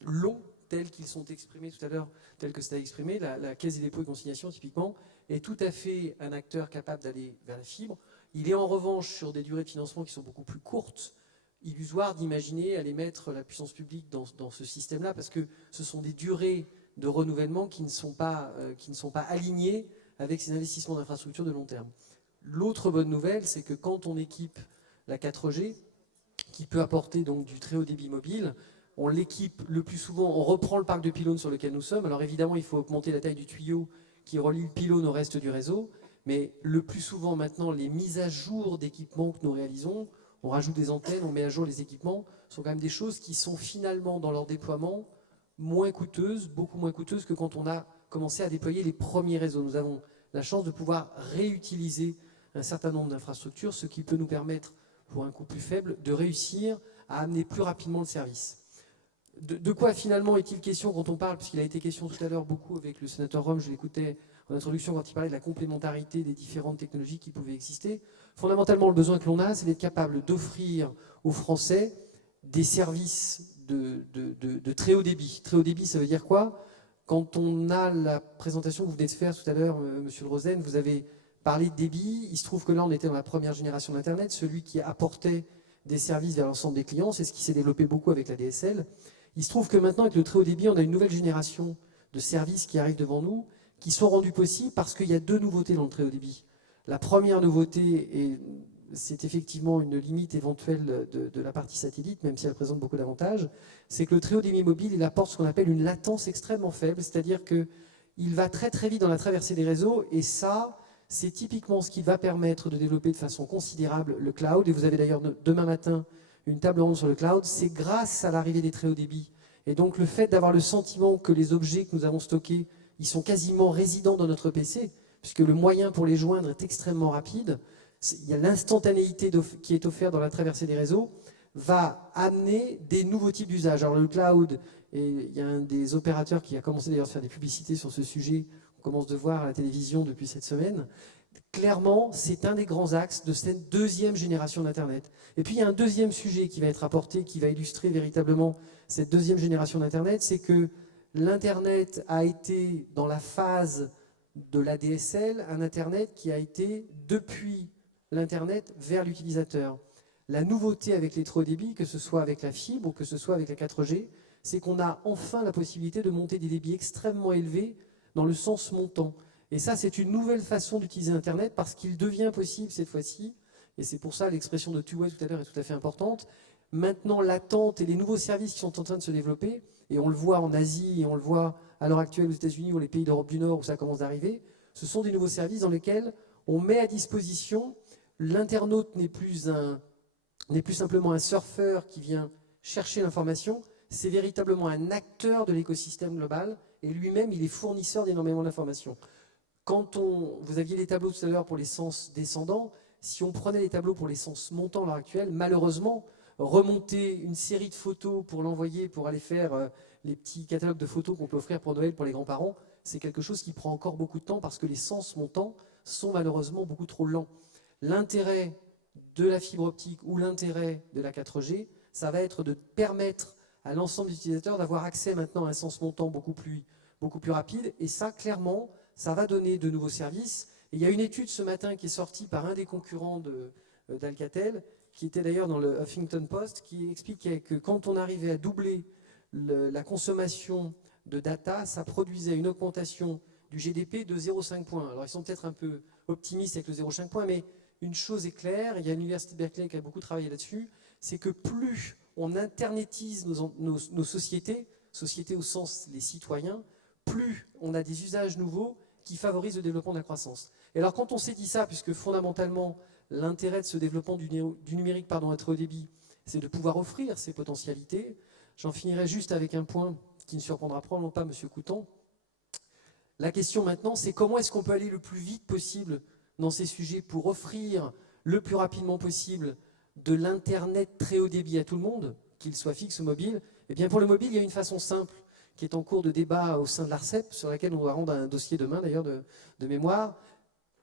longs, tels qu'ils sont exprimés tout à l'heure, tels que c'était exprimé, la Caisse des dépôts et consignations typiquement, est tout à fait un acteur capable d'aller vers la fibre. Il est en revanche sur des durées de financement qui sont beaucoup plus courtes, illusoire d'imaginer aller mettre la puissance publique dans ce système-là, parce que ce sont des durées de renouvellement qui ne sont pas alignées avec ces investissements d'infrastructures de long terme. L'autre bonne nouvelle, c'est que quand on équipe la 4G, qui peut apporter donc du très haut débit mobile, on l'équipe le plus souvent, on reprend le parc de pylônes sur lequel nous sommes. Alors évidemment, il faut augmenter la taille du tuyau qui relie le pylône au reste du réseau, mais le plus souvent maintenant, les mises à jour d'équipements que nous réalisons, on rajoute des antennes, on met à jour les équipements, sont quand même des choses qui sont finalement dans leur déploiement moins coûteuses, beaucoup moins coûteuses que quand on a commencé à déployer les premiers réseaux. Nous avons la chance de pouvoir réutiliser un certain nombre d'infrastructures, ce qui peut nous permettre, pour un coût plus faible, de réussir à amener plus rapidement le service. De quoi finalement est-il question quand on parle, puisqu'il a été question tout à l'heure beaucoup avec le sénateur Rome, je l'écoutais en introduction quand il parlait de la complémentarité des différentes technologies qui pouvaient exister. Fondamentalement, le besoin que l'on a, c'est d'être capable d'offrir aux Français des services de très haut débit. Très haut débit, ça veut dire quoi? Quand on a la présentation que vous venez de faire tout à l'heure, Monsieur de Rosen, vous avez parlé de débit. Il se trouve que là, on était dans la première génération d'Internet, celui qui apportait des services vers l'ensemble des clients. C'est ce qui s'est développé beaucoup avec la DSL. Il se trouve que maintenant, avec le très haut débit, on a une nouvelle génération de services qui arrivent devant nous, qui sont rendus possibles parce qu'il y a 2 nouveautés dans le très haut débit. La première nouveauté, et c'est effectivement une limite éventuelle de la partie satellite, même si elle présente beaucoup d'avantages, c'est que le très haut débit mobile, il apporte ce qu'on appelle une latence extrêmement faible, c'est-à-dire qu'il va très très vite dans la traversée des réseaux, et ça, c'est typiquement ce qui va permettre de développer de façon considérable le cloud, et vous avez d'ailleurs demain matin une table ronde sur le cloud. C'est grâce à l'arrivée des très hauts débits, et donc le fait d'avoir le sentiment que les objets que nous avons stockés, ils sont quasiment résidents dans notre PC, puisque le moyen pour les joindre est extrêmement rapide. Il y a l'instantanéité qui est offerte dans la traversée des réseaux, va amener des nouveaux types d'usages. Alors le cloud, et il y a un des opérateurs qui a commencé d'ailleurs à faire des publicités sur ce sujet, on commence de voir à la télévision depuis cette semaine. Clairement, c'est un des grands axes de cette 2e génération d'Internet. Et puis il y a un deuxième sujet qui va être apporté, qui va illustrer véritablement cette 2e génération d'Internet, c'est que l'Internet a été dans la phase de la DSL, un Internet qui a été depuis l'Internet vers l'utilisateur. La nouveauté avec les très hauts débits, que ce soit avec la fibre ou que ce soit avec la 4G, c'est qu'on a enfin la possibilité de monter des débits extrêmement élevés dans le sens montant. Et ça, c'est une nouvelle façon d'utiliser Internet parce qu'il devient possible cette fois-ci, et c'est pour ça l'expression de two-way tout à l'heure est tout à fait importante. Maintenant, l'attente et les nouveaux services qui sont en train de se développer, et on le voit en Asie et on le voit à l'heure actuelle aux États-Unis ou les pays d'Europe du Nord où ça commence d'arriver, ce sont des nouveaux services dans lesquels on met à disposition, l'internaute n'est plus simplement un surfeur qui vient chercher l'information, c'est véritablement un acteur de l'écosystème global, et lui-même, il est fournisseur d'énormément d'informations. Vous aviez les tableaux tout à l'heure pour les sens descendants, si on prenait les tableaux pour les sens montants à l'heure actuelle, malheureusement, remonter une série de photos pour l'envoyer, pour aller faire les petits catalogues de photos qu'on peut offrir pour Noël pour les grands-parents, c'est quelque chose qui prend encore beaucoup de temps parce que les sens montants sont malheureusement beaucoup trop lents. L'intérêt de la fibre optique ou l'intérêt de la 4G, ça va être de permettre à l'ensemble des utilisateurs d'avoir accès maintenant à un sens montant beaucoup plus rapide. Et ça, clairement, ça va donner de nouveaux services. Et il y a une étude ce matin qui est sortie par un des concurrents d'Alcatel, qui était d'ailleurs dans le Huffington Post, qui expliquait que quand on arrivait à doubler la consommation de data, ça produisait une augmentation du GDP de 0,5 points. Alors ils sont peut-être un peu optimistes avec le 0,5 points, mais une chose est claire, il y a l'université de Berkeley qui a beaucoup travaillé là-dessus, c'est que plus on internetise nos sociétés au sens des citoyens, plus on a des usages nouveaux qui favorisent le développement de la croissance. Et alors quand on s'est dit ça, puisque fondamentalement l'intérêt de ce développement du numérique à très haut débit, c'est de pouvoir offrir ces potentialités, j'en finirai juste avec un point qui ne surprendra probablement pas M. Coutan. La question maintenant, c'est comment est-ce qu'on peut aller le plus vite possible dans ces sujets pour offrir le plus rapidement possible de l'Internet très haut débit à tout le monde, qu'il soit fixe ou mobile. Eh bien pour le mobile, il y a une façon simple qui est en cours de débat au sein de l'ARCEP, sur laquelle on va rendre un dossier demain d'ailleurs de mémoire.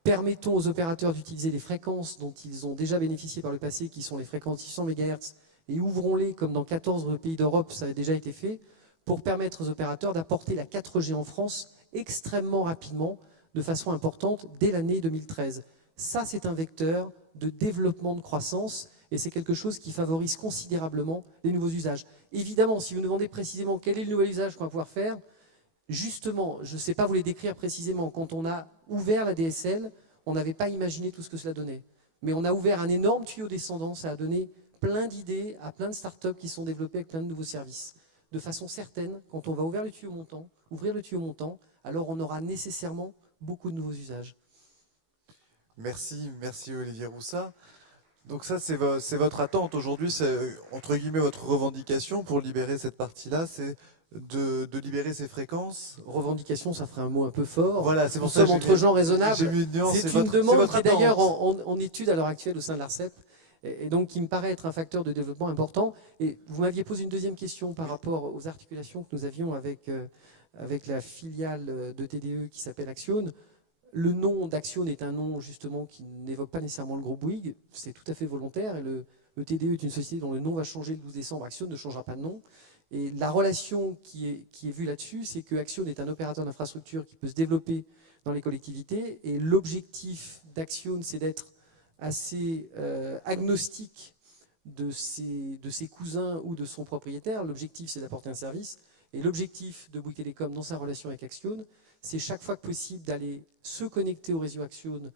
Permettons aux opérateurs d'utiliser les fréquences dont ils ont déjà bénéficié par le passé, qui sont les fréquences 600 MHz, et ouvrons-les, comme dans 14 pays d'Europe, ça a déjà été fait, pour permettre aux opérateurs d'apporter la 4G en France extrêmement rapidement, de façon importante, dès l'année 2013. Ça, c'est un vecteur de développement de croissance, et c'est quelque chose qui favorise considérablement les nouveaux usages. Évidemment, si vous nous demandez précisément quel est le nouvel usage qu'on va pouvoir faire, justement, je ne sais pas vous les décrire précisément, quand on a ouvert la DSL, on n'avait pas imaginé tout ce que cela donnait. Mais on a ouvert un énorme tuyau descendant, ça a donné plein d'idées à plein de startups qui sont développées avec plein de nouveaux services. De façon certaine, quand on va ouvrir le tuyau montant, alors on aura nécessairement beaucoup de nouveaux usages. Merci Olivier Roussat. Donc ça, c'est votre attente aujourd'hui, c'est entre guillemets votre revendication pour libérer cette partie-là, c'est de libérer ces fréquences. Revendication, ça ferait un mot un peu fort. Voilà, c'est pour Nous ça sommes entre gens raisonnables. C'est une demande qui est d'ailleurs en étude à l'heure actuelle au sein de l'ARCEP, et donc qui me paraît être un facteur de développement important. Et vous m'aviez posé une deuxième question par rapport aux articulations que nous avions avec la filiale de TDE qui s'appelle Axione. Le nom d'Axione est un nom justement qui n'évoque pas nécessairement le groupe Bouygues, c'est tout à fait volontaire, et le TDE est une société dont le nom va changer le 12 décembre, Axione ne changera pas de nom. Et la relation qui est vue là-dessus, c'est que Axione est un opérateur d'infrastructure qui peut se développer dans les collectivités, et l'objectif d'Axione, c'est d'être assez agnostique de ses cousins ou de son propriétaire. L'objectif, c'est d'apporter un service, et l'objectif de Bouygues Telecom dans sa relation avec Axione, c'est chaque fois que possible d'aller se connecter au réseau Axione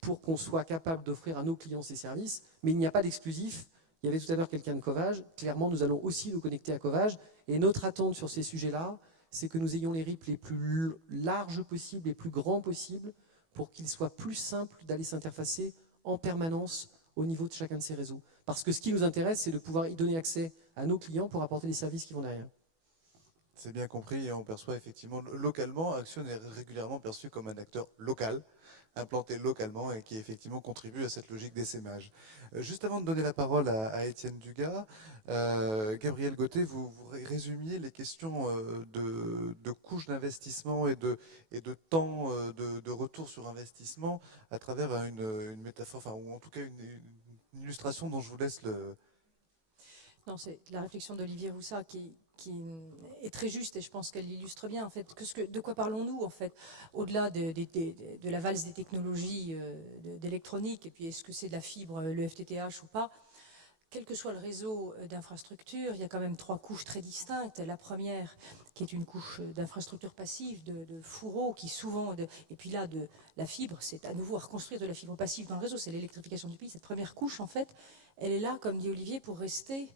pour qu'on soit capable d'offrir à nos clients ces services, mais il n'y a pas d'exclusif. Il y avait tout à l'heure quelqu'un de Covage. Clairement, nous allons aussi nous connecter à Covage. Et notre attente sur ces sujets-là, c'est que nous ayons les RIP les plus larges possibles, les plus grands possibles, pour qu'il soit plus simple d'aller s'interfacer en permanence au niveau de chacun de ces réseaux. Parce que ce qui nous intéresse, c'est de pouvoir y donner accès à nos clients pour apporter les services qui vont derrière. C'est bien compris, et on perçoit effectivement localement, Axione est régulièrement perçu comme un acteur local, implanté localement et qui effectivement contribue à cette logique d'essaimage. Juste avant de donner la parole à Étienne Dugas, Gabriel Gauthier, vous résumiez les questions de couches d'investissement et de temps de retour sur investissement à travers une métaphore, enfin, ou en tout cas une illustration dont je vous laisse le... Non, c'est la réflexion d'Olivier Roussat qui est très juste, et je pense qu'elle illustre bien en fait de quoi parlons-nous en fait, au-delà de la valse des technologies d'électronique, et puis est-ce que c'est de la fibre, le FTTH ou pas. Quel que soit le réseau d'infrastructures, il y a quand même trois couches très distinctes. La première, qui est une couche d'infrastructures passives, de fourreaux, qui souvent... et puis là, de la fibre, c'est à nouveau à reconstruire de la fibre passive dans le réseau, c'est l'électrification du pays. Cette première couche, en fait, elle est là, comme dit Olivier, pour rester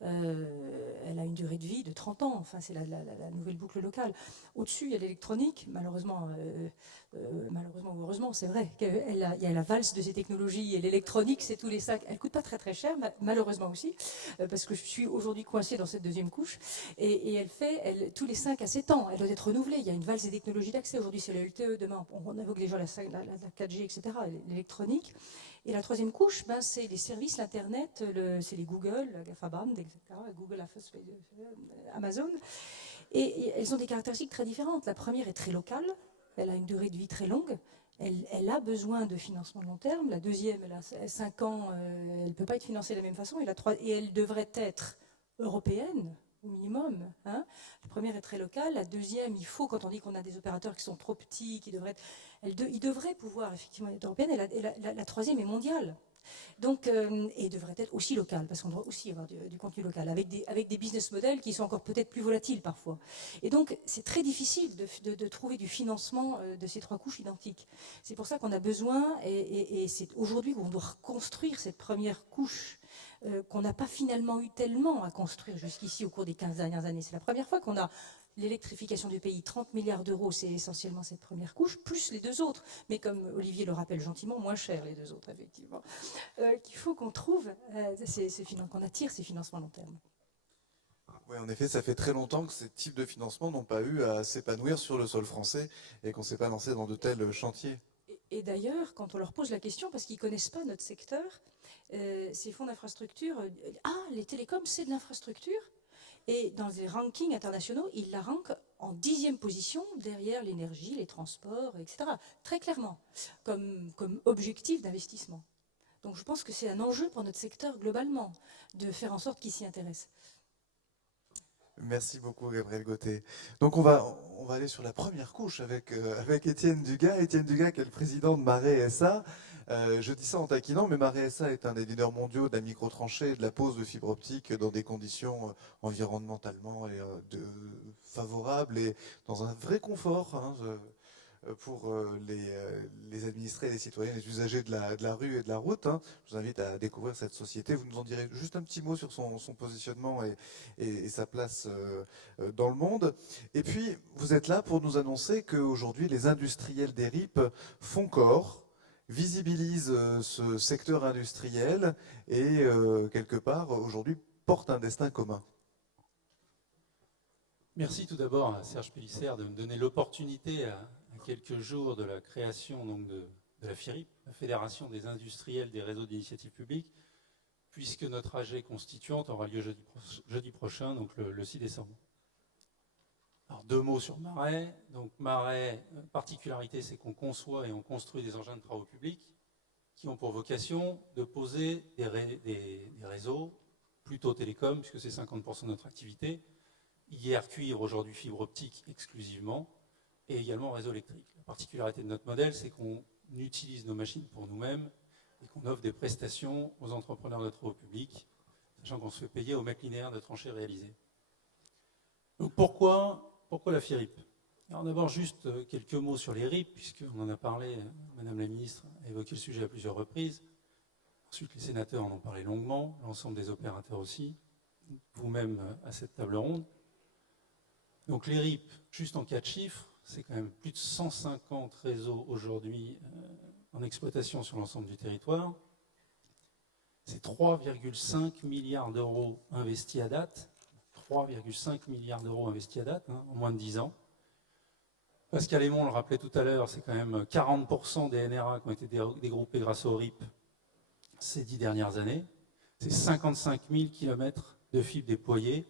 Elle a une durée de vie de 30 ans. Enfin, c'est la nouvelle boucle locale. Au-dessus, il y a l'électronique. Malheureusement ou heureusement, c'est vrai qu'il y a la valse de ces technologies. Et l'électronique, c'est tous les 5. Elle ne coûte pas très très cher, malheureusement aussi, parce que je suis aujourd'hui coincée dans cette deuxième couche. Et elle fait tous les 5 à 7 ans. Elle doit être renouvelée. Il y a une valse des technologies d'accès. Aujourd'hui, c'est le LTE. Demain, on évoque déjà la 4G, etc., l'électronique. Et la troisième couche, c'est les services, l'Internet, c'est les Google, la GAFA-BAM, etc., Google, Amazon. Et elles ont des caractéristiques très différentes. La première est très locale, elle a une durée de vie très longue, elle a besoin de financement de long terme. La deuxième, elle a 5 ans, elle ne peut pas être financée de la même façon. Et elle devrait être européenne, au minimum. Hein. La première est très locale. La deuxième, il faut, quand on dit qu'on a des opérateurs qui sont trop petits, qui devraient être, ils devraient pouvoir effectivement être européenne. Et la troisième est mondiale. Donc, et devrait être aussi locale, parce qu'on doit aussi avoir du contenu local, avec des business models qui sont encore peut-être plus volatiles parfois. Et donc, c'est très difficile de trouver du financement de ces 3 couches identiques. C'est pour ça qu'on a besoin, et c'est aujourd'hui qu'on doit reconstruire cette première couche qu'on n'a pas finalement eu tellement à construire jusqu'ici au cours des 15 dernières années. C'est la première fois qu'on a l'électrification du pays, 30 milliards d'euros, c'est essentiellement cette première couche, plus les 2 autres. Mais comme Olivier le rappelle gentiment, moins cher les 2 autres, effectivement. Qu'il faut qu'on trouve, qu'on attire ces financements long terme. Oui, en effet, ça fait très longtemps que ces types de financements n'ont pas eu à s'épanouir sur le sol français et qu'on ne s'est pas lancé dans de tels chantiers. Et d'ailleurs, quand on leur pose la question, parce qu'ils ne connaissent pas notre secteur, ces fonds d'infrastructure, les télécoms, c'est de l'infrastructure. Et dans les rankings internationaux, ils la rankent en 10e position, derrière l'énergie, les transports, etc. Très clairement, comme objectif d'investissement. Donc je pense que c'est un enjeu pour notre secteur globalement, de faire en sorte qu'il s'y intéresse. Merci beaucoup, Gabriel Gauthier. Donc on va aller sur la première couche avec Étienne Dugas. Étienne Dugas, qui est le président de Marais SA. Je dis ça en taquinant, mais Marais SA est un des leaders mondiaux de la microtranchée et de la pose de fibre optique dans des conditions environnementalement favorables et dans un vrai confort. Pour les administrés, les citoyens, les usagers de la rue et de la route. Je vous invite à découvrir cette société. Vous nous en direz juste un petit mot sur son positionnement et sa place dans le monde. Et puis, vous êtes là pour nous annoncer qu'aujourd'hui, les industriels des RIP font corps, visibilisent ce secteur industriel et, quelque part, aujourd'hui, portent un destin commun. Merci tout d'abord à Serge Pélissère de me donner l'opportunité à quelques jours de la création donc, de la FIRIP, la Fédération des industriels des réseaux d'initiative publique, puisque notre AG constituante aura lieu jeudi prochain, donc le 6 décembre. Alors 2 mots sur Marais. Donc Marais, particularité, c'est qu'on conçoit et on construit des engins de travaux publics qui ont pour vocation de poser des réseaux, plutôt télécom, puisque c'est 50% de notre activité, hier cuivre, aujourd'hui fibre optique exclusivement, et également réseau électrique. La particularité de notre modèle, c'est qu'on utilise nos machines pour nous-mêmes et qu'on offre des prestations aux entrepreneurs de travaux publics, sachant qu'on se fait payer au mètre linéaire de tranchées réalisées. Donc pourquoi la FIRIP? Alors d'abord juste quelques mots sur les RIP, puisqu'on en a parlé, Madame la Ministre a évoqué le sujet à plusieurs reprises. Ensuite, les sénateurs en ont parlé longuement, l'ensemble des opérateurs aussi, vous-même à cette table ronde. Donc les RIP, juste en 4 chiffres, c'est quand même plus de 150 réseaux aujourd'hui en exploitation sur l'ensemble du territoire. C'est 3,5 milliards d'euros investis à date. 3,5 milliards d'euros investis à date, en moins de 10 ans. Pascal Aymon le rappelait tout à l'heure, c'est quand même 40% des NRA qui ont été dégroupés grâce au RIP ces 10 dernières années. C'est 55 000 km de fibres déployées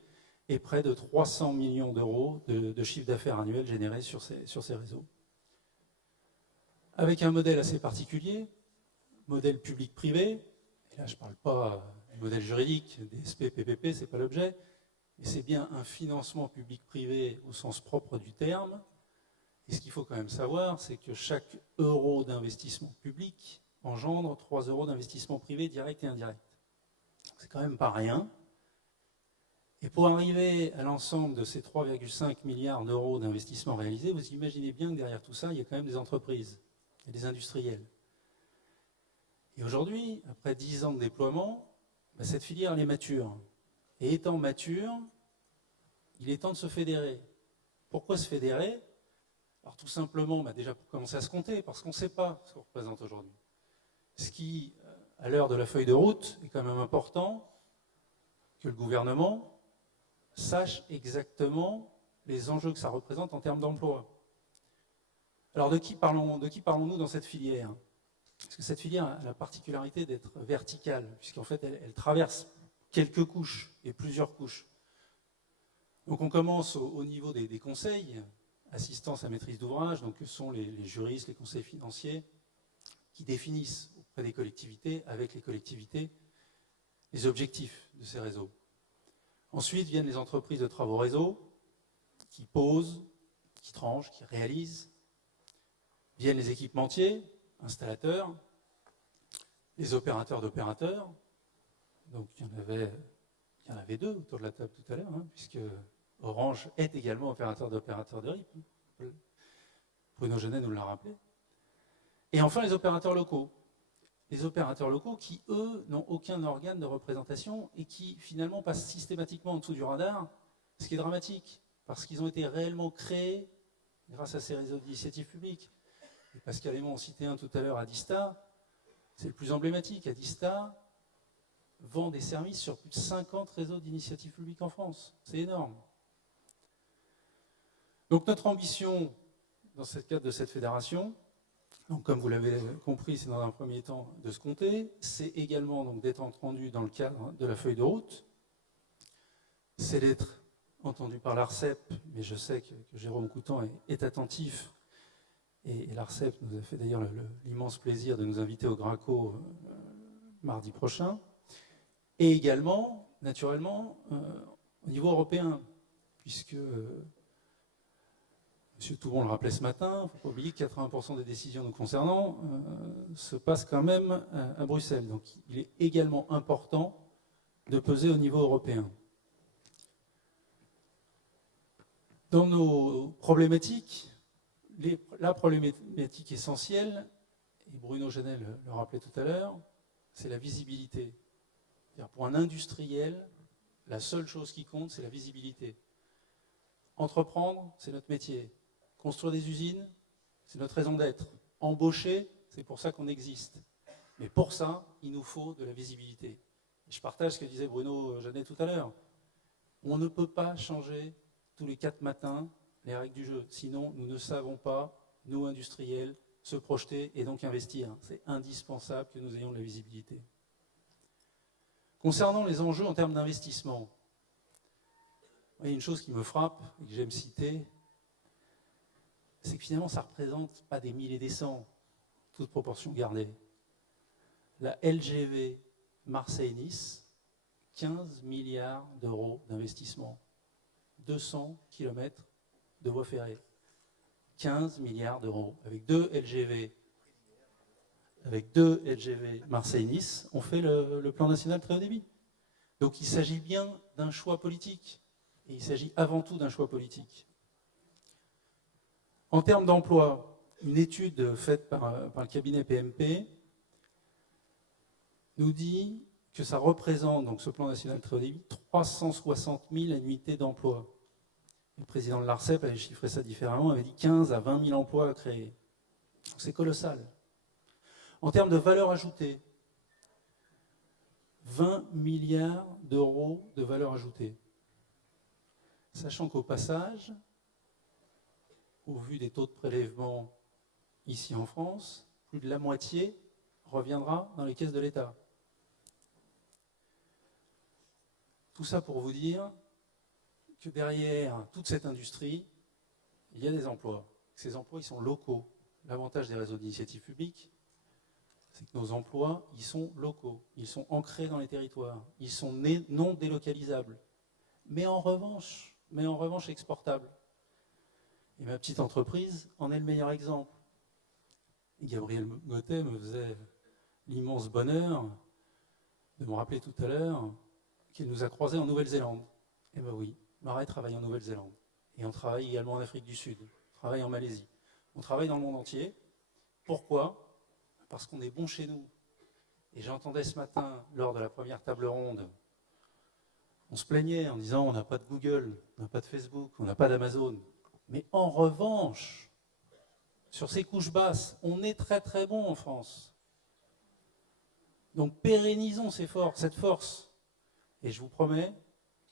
et près de 300 millions d'euros de chiffre d'affaires annuel généré sur ces réseaux. Avec un modèle assez particulier, modèle public-privé, et là je ne parle pas du modèle juridique, DSP, PPP, ce n'est pas l'objet, mais c'est bien un financement public-privé au sens propre du terme. Et ce qu'il faut quand même savoir, c'est que chaque euro d'investissement public engendre 3 euros d'investissement privé direct et indirect. C'est quand même pas rien. Et pour arriver à l'ensemble de ces 3,5 milliards d'euros d'investissement réalisés, vous imaginez bien que derrière tout ça, il y a quand même des entreprises et des industriels. Et aujourd'hui, après 10 ans de déploiement, cette filière elle est mature. Et étant mature, il est temps de se fédérer. Pourquoi se fédérer? Alors tout simplement, déjà pour commencer à se compter, parce qu'on ne sait pas ce qu'on représente aujourd'hui. Ce qui, à l'heure de la feuille de route, est quand même important que le gouvernement sache exactement les enjeux que ça représente en termes d'emploi. Alors de qui parlons-nous dans cette filière? Parce que cette filière a la particularité d'être verticale, puisqu'en fait elle traverse quelques couches et plusieurs couches. Donc on commence au niveau des conseils, assistance à maîtrise d'ouvrage, donc que sont les juristes, les conseils financiers, qui définissent auprès des collectivités, avec les collectivités, les objectifs de ces réseaux. Ensuite viennent les entreprises de travaux réseau, qui posent, qui tranchent, qui réalisent. Viennent les équipementiers, installateurs, les opérateurs d'opérateurs. Donc il y en avait deux autour de la table tout à l'heure, puisque Orange est également opérateur d'opérateurs de RIP. Bruno Genet nous l'a rappelé. Et enfin les opérateurs locaux. Les opérateurs locaux qui, eux, n'ont aucun organe de représentation et qui, finalement, passent systématiquement en dessous du radar, ce qui est dramatique, parce qu'ils ont été réellement créés grâce à ces réseaux d'initiatives publiques. Et Pascal et moi, on citait un tout à l'heure, Adista, c'est le plus emblématique. Adista vend des services sur plus de 50 réseaux d'initiatives publiques en France. C'est énorme. Donc notre ambition, dans ce cadre de cette fédération, donc, comme vous l'avez compris, c'est dans un premier temps de se compter, c'est également donc, d'être entendu dans le cadre de la feuille de route, c'est d'être entendu par l'ARCEP, mais je sais que Jérôme Coutan est attentif, et l'ARCEP nous a fait d'ailleurs l'immense plaisir de nous inviter au Graco mardi prochain, et également, naturellement, au niveau européen, puisque M. Toubon le rappelait ce matin, il ne faut pas oublier que 80% des décisions nous concernant se passent quand même à Bruxelles. Donc il est également important de peser au niveau européen. Dans nos problématiques, la problématique essentielle, et Bruno Genet le rappelait tout à l'heure, c'est la visibilité. C'est-à-dire pour un industriel, la seule chose qui compte, c'est la visibilité. Entreprendre, c'est notre métier. Construire des usines, c'est notre raison d'être. Embaucher, c'est pour ça qu'on existe. Mais pour ça, il nous faut de la visibilité. Et je partage ce que disait Bruno Genet tout à l'heure. On ne peut pas changer tous les 4 matins les règles du jeu. Sinon, nous ne savons pas, nous industriels, se projeter et donc investir. C'est indispensable que nous ayons de la visibilité. Concernant les enjeux en termes d'investissement, il y a une chose qui me frappe et que j'aime citer, c'est que finalement, ça ne représente pas des milliers et des cents, toute proportion gardée. La LGV Marseille-Nice, 15 milliards d'euros d'investissement. 200 km de voies ferrées. 15 milliards d'euros. Avec deux LGV Marseille-Nice, on fait le plan national très haut débit. Donc il s'agit bien d'un choix politique. Et il s'agit avant tout d'un choix politique. En termes d'emploi, une étude faite par le cabinet PMP nous dit que ça représente, donc ce plan national très haut débit, 360 000 annuités d'emploi. Le président de l'ARCEP avait chiffré ça différemment, avait dit 15 à 20 000 emplois à créer. C'est colossal. En termes de valeur ajoutée, 20 milliards d'euros de valeur ajoutée. Sachant qu'au passage, au vu des taux de prélèvement ici en France, plus de la moitié reviendra dans les caisses de l'État. Tout ça pour vous dire que derrière toute cette industrie, il y a des emplois. Ces emplois, ils sont locaux. L'avantage des réseaux d'initiative publique, c'est que nos emplois, ils sont locaux. Ils sont ancrés dans les territoires. Ils sont non délocalisables. Mais en revanche exportables. Et ma petite entreprise en est le meilleur exemple. Et Gabriel Gauthier me faisait l'immense bonheur de me rappeler tout à l'heure qu'il nous a croisés en Nouvelle-Zélande. Eh bien oui, Marais travaille en Nouvelle-Zélande. Et on travaille également en Afrique du Sud. On travaille en Malaisie. On travaille dans le monde entier. Pourquoi ? Parce qu'on est bon chez nous. Et j'entendais ce matin, lors de la première table ronde On se plaignait en disant on n'a pas de Google, on n'a pas de Facebook, on n'a pas d'Amazon. Mais en revanche, sur ces couches basses, on est très très bon en France. Donc pérennisons cette force. Et je vous promets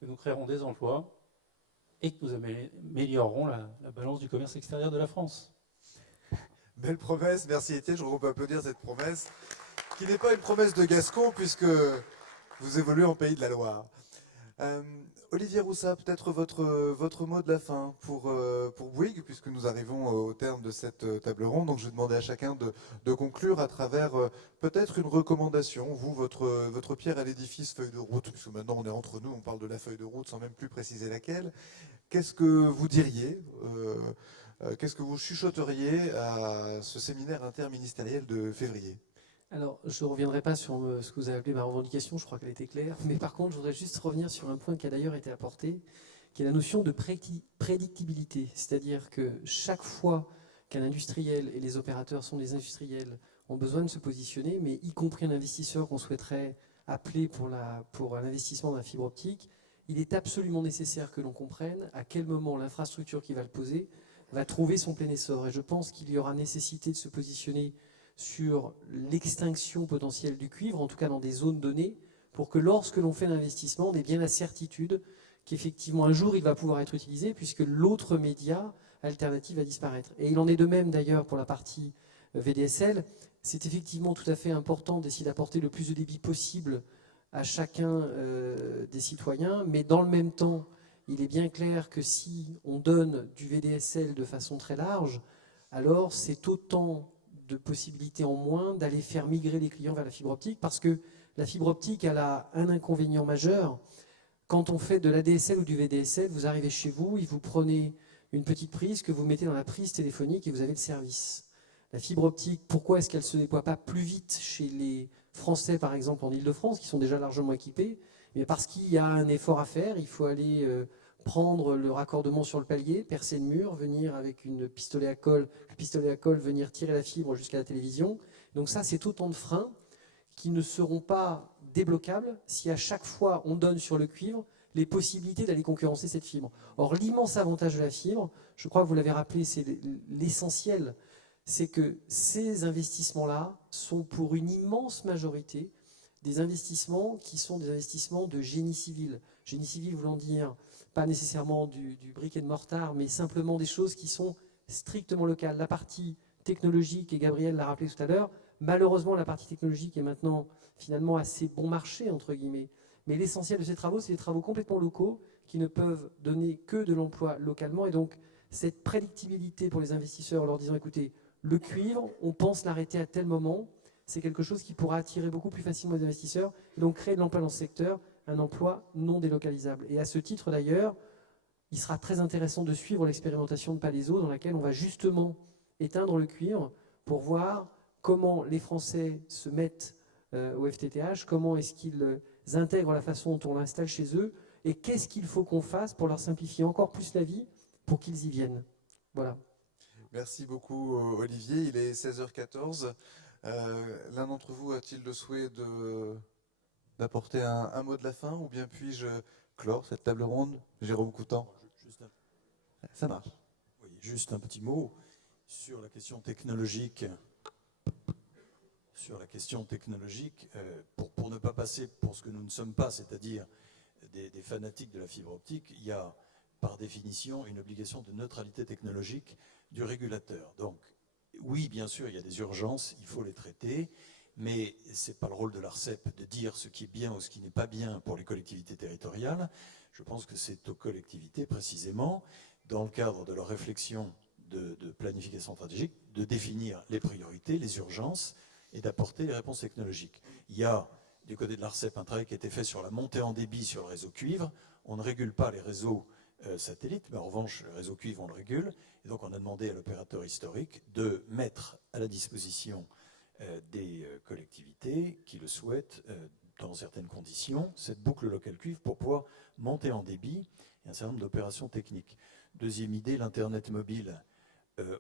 que nous créerons des emplois et que nous améliorerons la balance du commerce extérieur de la France. Belle promesse, merci Étienne, je crois qu'on peut applaudir cette promesse, qui n'est pas une promesse de Gascon, puisque vous évoluez en Pays de la Loire. Olivier Roussat, peut-être votre mot de la fin pour Bouygues, puisque nous arrivons au terme de cette table ronde. Donc je vais demander à chacun de conclure à travers peut-être une recommandation, vous, votre pierre à l'édifice, feuille de route, puisque maintenant on est entre nous, on parle de la feuille de route sans même plus préciser laquelle. Qu'est-ce que vous diriez qu'est-ce que vous chuchoteriez à ce séminaire interministériel de février? Alors, je ne reviendrai pas sur ce que vous avez appelé ma revendication, je crois qu'elle était claire, mais par contre, je voudrais juste revenir sur un point qui a d'ailleurs été apporté, qui est la notion de prédictibilité. C'est-à-dire que chaque fois qu'un industriel, et les opérateurs sont des industriels, ont besoin de se positionner, mais y compris un investisseur qu'on souhaiterait appeler pour l'investissement dans la fibre optique, il est absolument nécessaire que l'on comprenne à quel moment l'infrastructure qui va le poser va trouver son plein essor. Et je pense qu'il y aura nécessité de se positionner sur l'extinction potentielle du cuivre, en tout cas dans des zones données, pour que lorsque l'on fait l'investissement, on ait bien la certitude qu'effectivement un jour il va pouvoir être utilisé, puisque l'autre média alternatif va disparaître. Et il en est de même d'ailleurs pour la partie VDSL. C'est effectivement tout à fait important d'essayer d'apporter le plus de débit possible à chacun des citoyens, mais dans le même temps, il est bien clair que si on donne du VDSL de façon très large, alors c'est autant de possibilités en moins d'aller faire migrer les clients vers la fibre optique, parce que la fibre optique, elle a un inconvénient majeur. Quand on fait de l'ADSL ou du VDSL, vous arrivez chez vous, et vous prenez une petite prise que vous mettez dans la prise téléphonique et vous avez le service. La fibre optique, pourquoi est-ce qu'elle ne se déploie pas plus vite chez les Français, par exemple en Ile-de-France, qui sont déjà largement équipés? Mais parce qu'il y a un effort à faire, il faut aller prendre le raccordement sur le palier, percer le mur, venir avec une pistolet à colle, venir tirer la fibre jusqu'à la télévision. Donc ça, c'est autant de freins qui ne seront pas débloquables si à chaque fois on donne sur le cuivre les possibilités d'aller concurrencer cette fibre. Or, l'immense avantage de la fibre, je crois que vous l'avez rappelé, c'est l'essentiel, c'est que ces investissements-là sont pour une immense majorité des investissements qui sont des investissements de génie civil. Génie civil voulant dire pas nécessairement du brick and mortar, mais simplement des choses qui sont strictement locales. La partie technologique, et Gabriel l'a rappelé tout à l'heure, malheureusement la partie technologique est maintenant finalement assez bon marché, entre guillemets. Mais l'essentiel de ces travaux, c'est des travaux complètement locaux qui ne peuvent donner que de l'emploi localement. Et donc, cette prédictibilité pour les investisseurs en leur disant, écoutez, le cuivre, on pense l'arrêter à tel moment, c'est quelque chose qui pourra attirer beaucoup plus facilement les investisseurs et donc créer de l'emploi dans ce secteur, un emploi non délocalisable. Et à ce titre d'ailleurs, il sera très intéressant de suivre l'expérimentation de Palaiseau dans laquelle on va justement éteindre le cuivre pour voir comment les Français se mettent au FTTH, comment est-ce qu'ils intègrent la façon dont on l'installe chez eux et qu'est-ce qu'il faut qu'on fasse pour leur simplifier encore plus la vie pour qu'ils y viennent. Voilà. Merci beaucoup Olivier, il est 16h14. L'un d'entre vous a-t-il le souhait d'apporter un mot de la fin ou bien puis-je clore cette table ronde? Jérôme Coutan. Ça marche. Oui, juste un petit mot sur la question technologique. Pour ne pas passer pour ce que nous ne sommes pas, c'est-à-dire des fanatiques de la fibre optique, il y a par définition une obligation de neutralité technologique du régulateur. Donc, oui, bien sûr, il y a des urgences, il faut les traiter, mais ce n'est pas le rôle de l'ARCEP de dire ce qui est bien ou ce qui n'est pas bien pour les collectivités territoriales. Je pense que c'est aux collectivités, précisément, dans le cadre de leur réflexion de planification stratégique, de définir les priorités, les urgences et d'apporter les réponses technologiques. Il y a, du côté de l'ARCEP, un travail qui a été fait sur la montée en débit sur le réseau cuivre. On ne régule pas les réseaux satellites, mais en revanche, le réseau cuivre, on le régule. Et donc, on a demandé à l'opérateur historique de mettre à la disposition des collectivités qui le souhaitent, dans certaines conditions, cette boucle locale cuivre pour pouvoir monter en débit et un certain nombre d'opérations techniques. Deuxième idée, l'Internet mobile.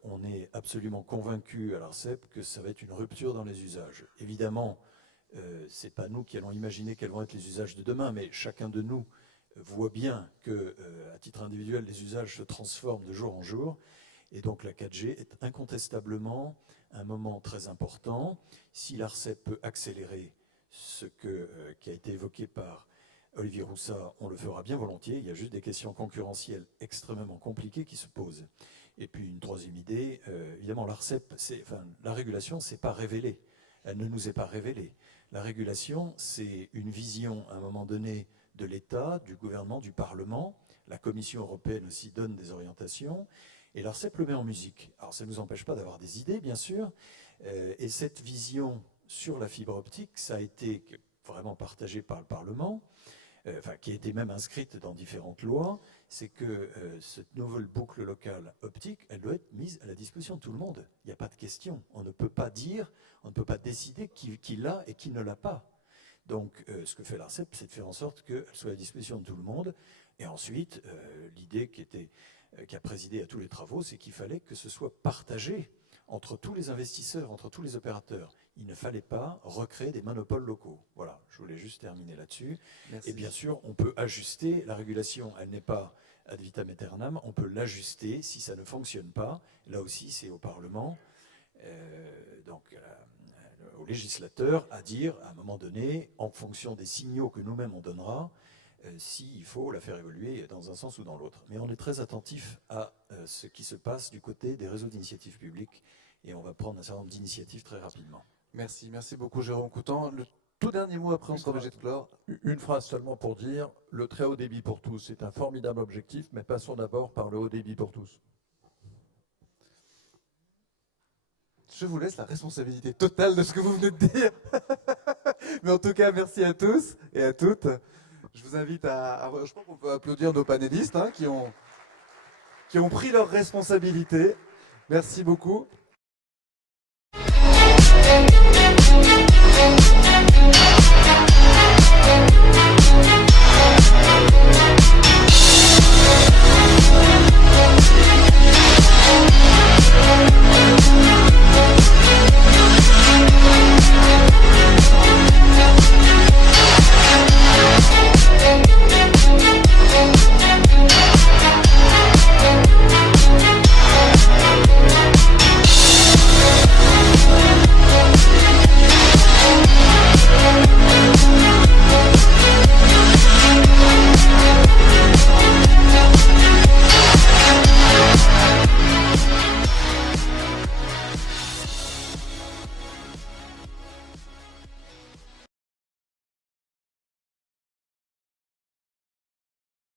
On est absolument convaincu à l'ARCEP que ça va être une rupture dans les usages. Évidemment, ce n'est pas nous qui allons imaginer quels vont être les usages de demain, mais chacun de nous voit bien que, à titre individuel, les usages se transforment de jour en jour. Et donc la 4G est incontestablement un moment très important. Si l'ARCEP peut accélérer ce qui a été évoqué par Olivier Roussat, on le fera bien volontiers. Il y a juste des questions concurrentielles extrêmement compliquées qui se posent. Et puis une troisième idée, évidemment l'ARCEP, la régulation, c'est pas révélé. Elle ne nous est pas révélée. La régulation, c'est une vision à un moment donné de l'État, du gouvernement, du Parlement. La Commission européenne aussi donne des orientations. Et l'ARCEP le met en musique. Alors ça ne nous empêche pas d'avoir des idées, bien sûr. Et cette vision sur la fibre optique, ça a été vraiment partagé par le Parlement, qui a été même inscrite dans différentes lois, c'est que cette nouvelle boucle locale optique, elle doit être mise à la disposition de tout le monde. Il n'y a pas de question. On ne peut pas dire, on ne peut pas décider qui l'a et qui ne l'a pas. Donc ce que fait l'ARCEP, c'est de faire en sorte qu'elle soit à la disposition de tout le monde. Et ensuite, l'idée qui a présidé à tous les travaux, c'est qu'il fallait que ce soit partagé entre tous les investisseurs, entre tous les opérateurs. Il ne fallait pas recréer des monopoles locaux. Voilà, je voulais juste terminer là-dessus. Merci. Et bien sûr, on peut ajuster la régulation. Elle n'est pas ad vitam aeternam. On peut l'ajuster si ça ne fonctionne pas. Là aussi, c'est au Parlement, au législateur, à dire, à un moment donné, en fonction des signaux que nous-mêmes on donnera, s'il faut la faire évoluer dans un sens ou dans l'autre. Mais on est très attentif à ce qui se passe du côté des réseaux d'initiative publique et on va prendre un certain nombre d'initiatives très rapidement. Merci beaucoup Jérôme Coutan. Le tout dernier mot, après on sera obligé de clore. Une phrase seulement pour dire, le très haut débit pour tous, c'est un formidable objectif, mais passons d'abord par le haut débit pour tous. Je vous laisse la responsabilité totale de ce que vous venez de dire. Mais en tout cas, merci à tous et à toutes. Je vous invite je crois qu'on peut applaudir nos panélistes qui ont pris leurs responsabilités. Merci beaucoup.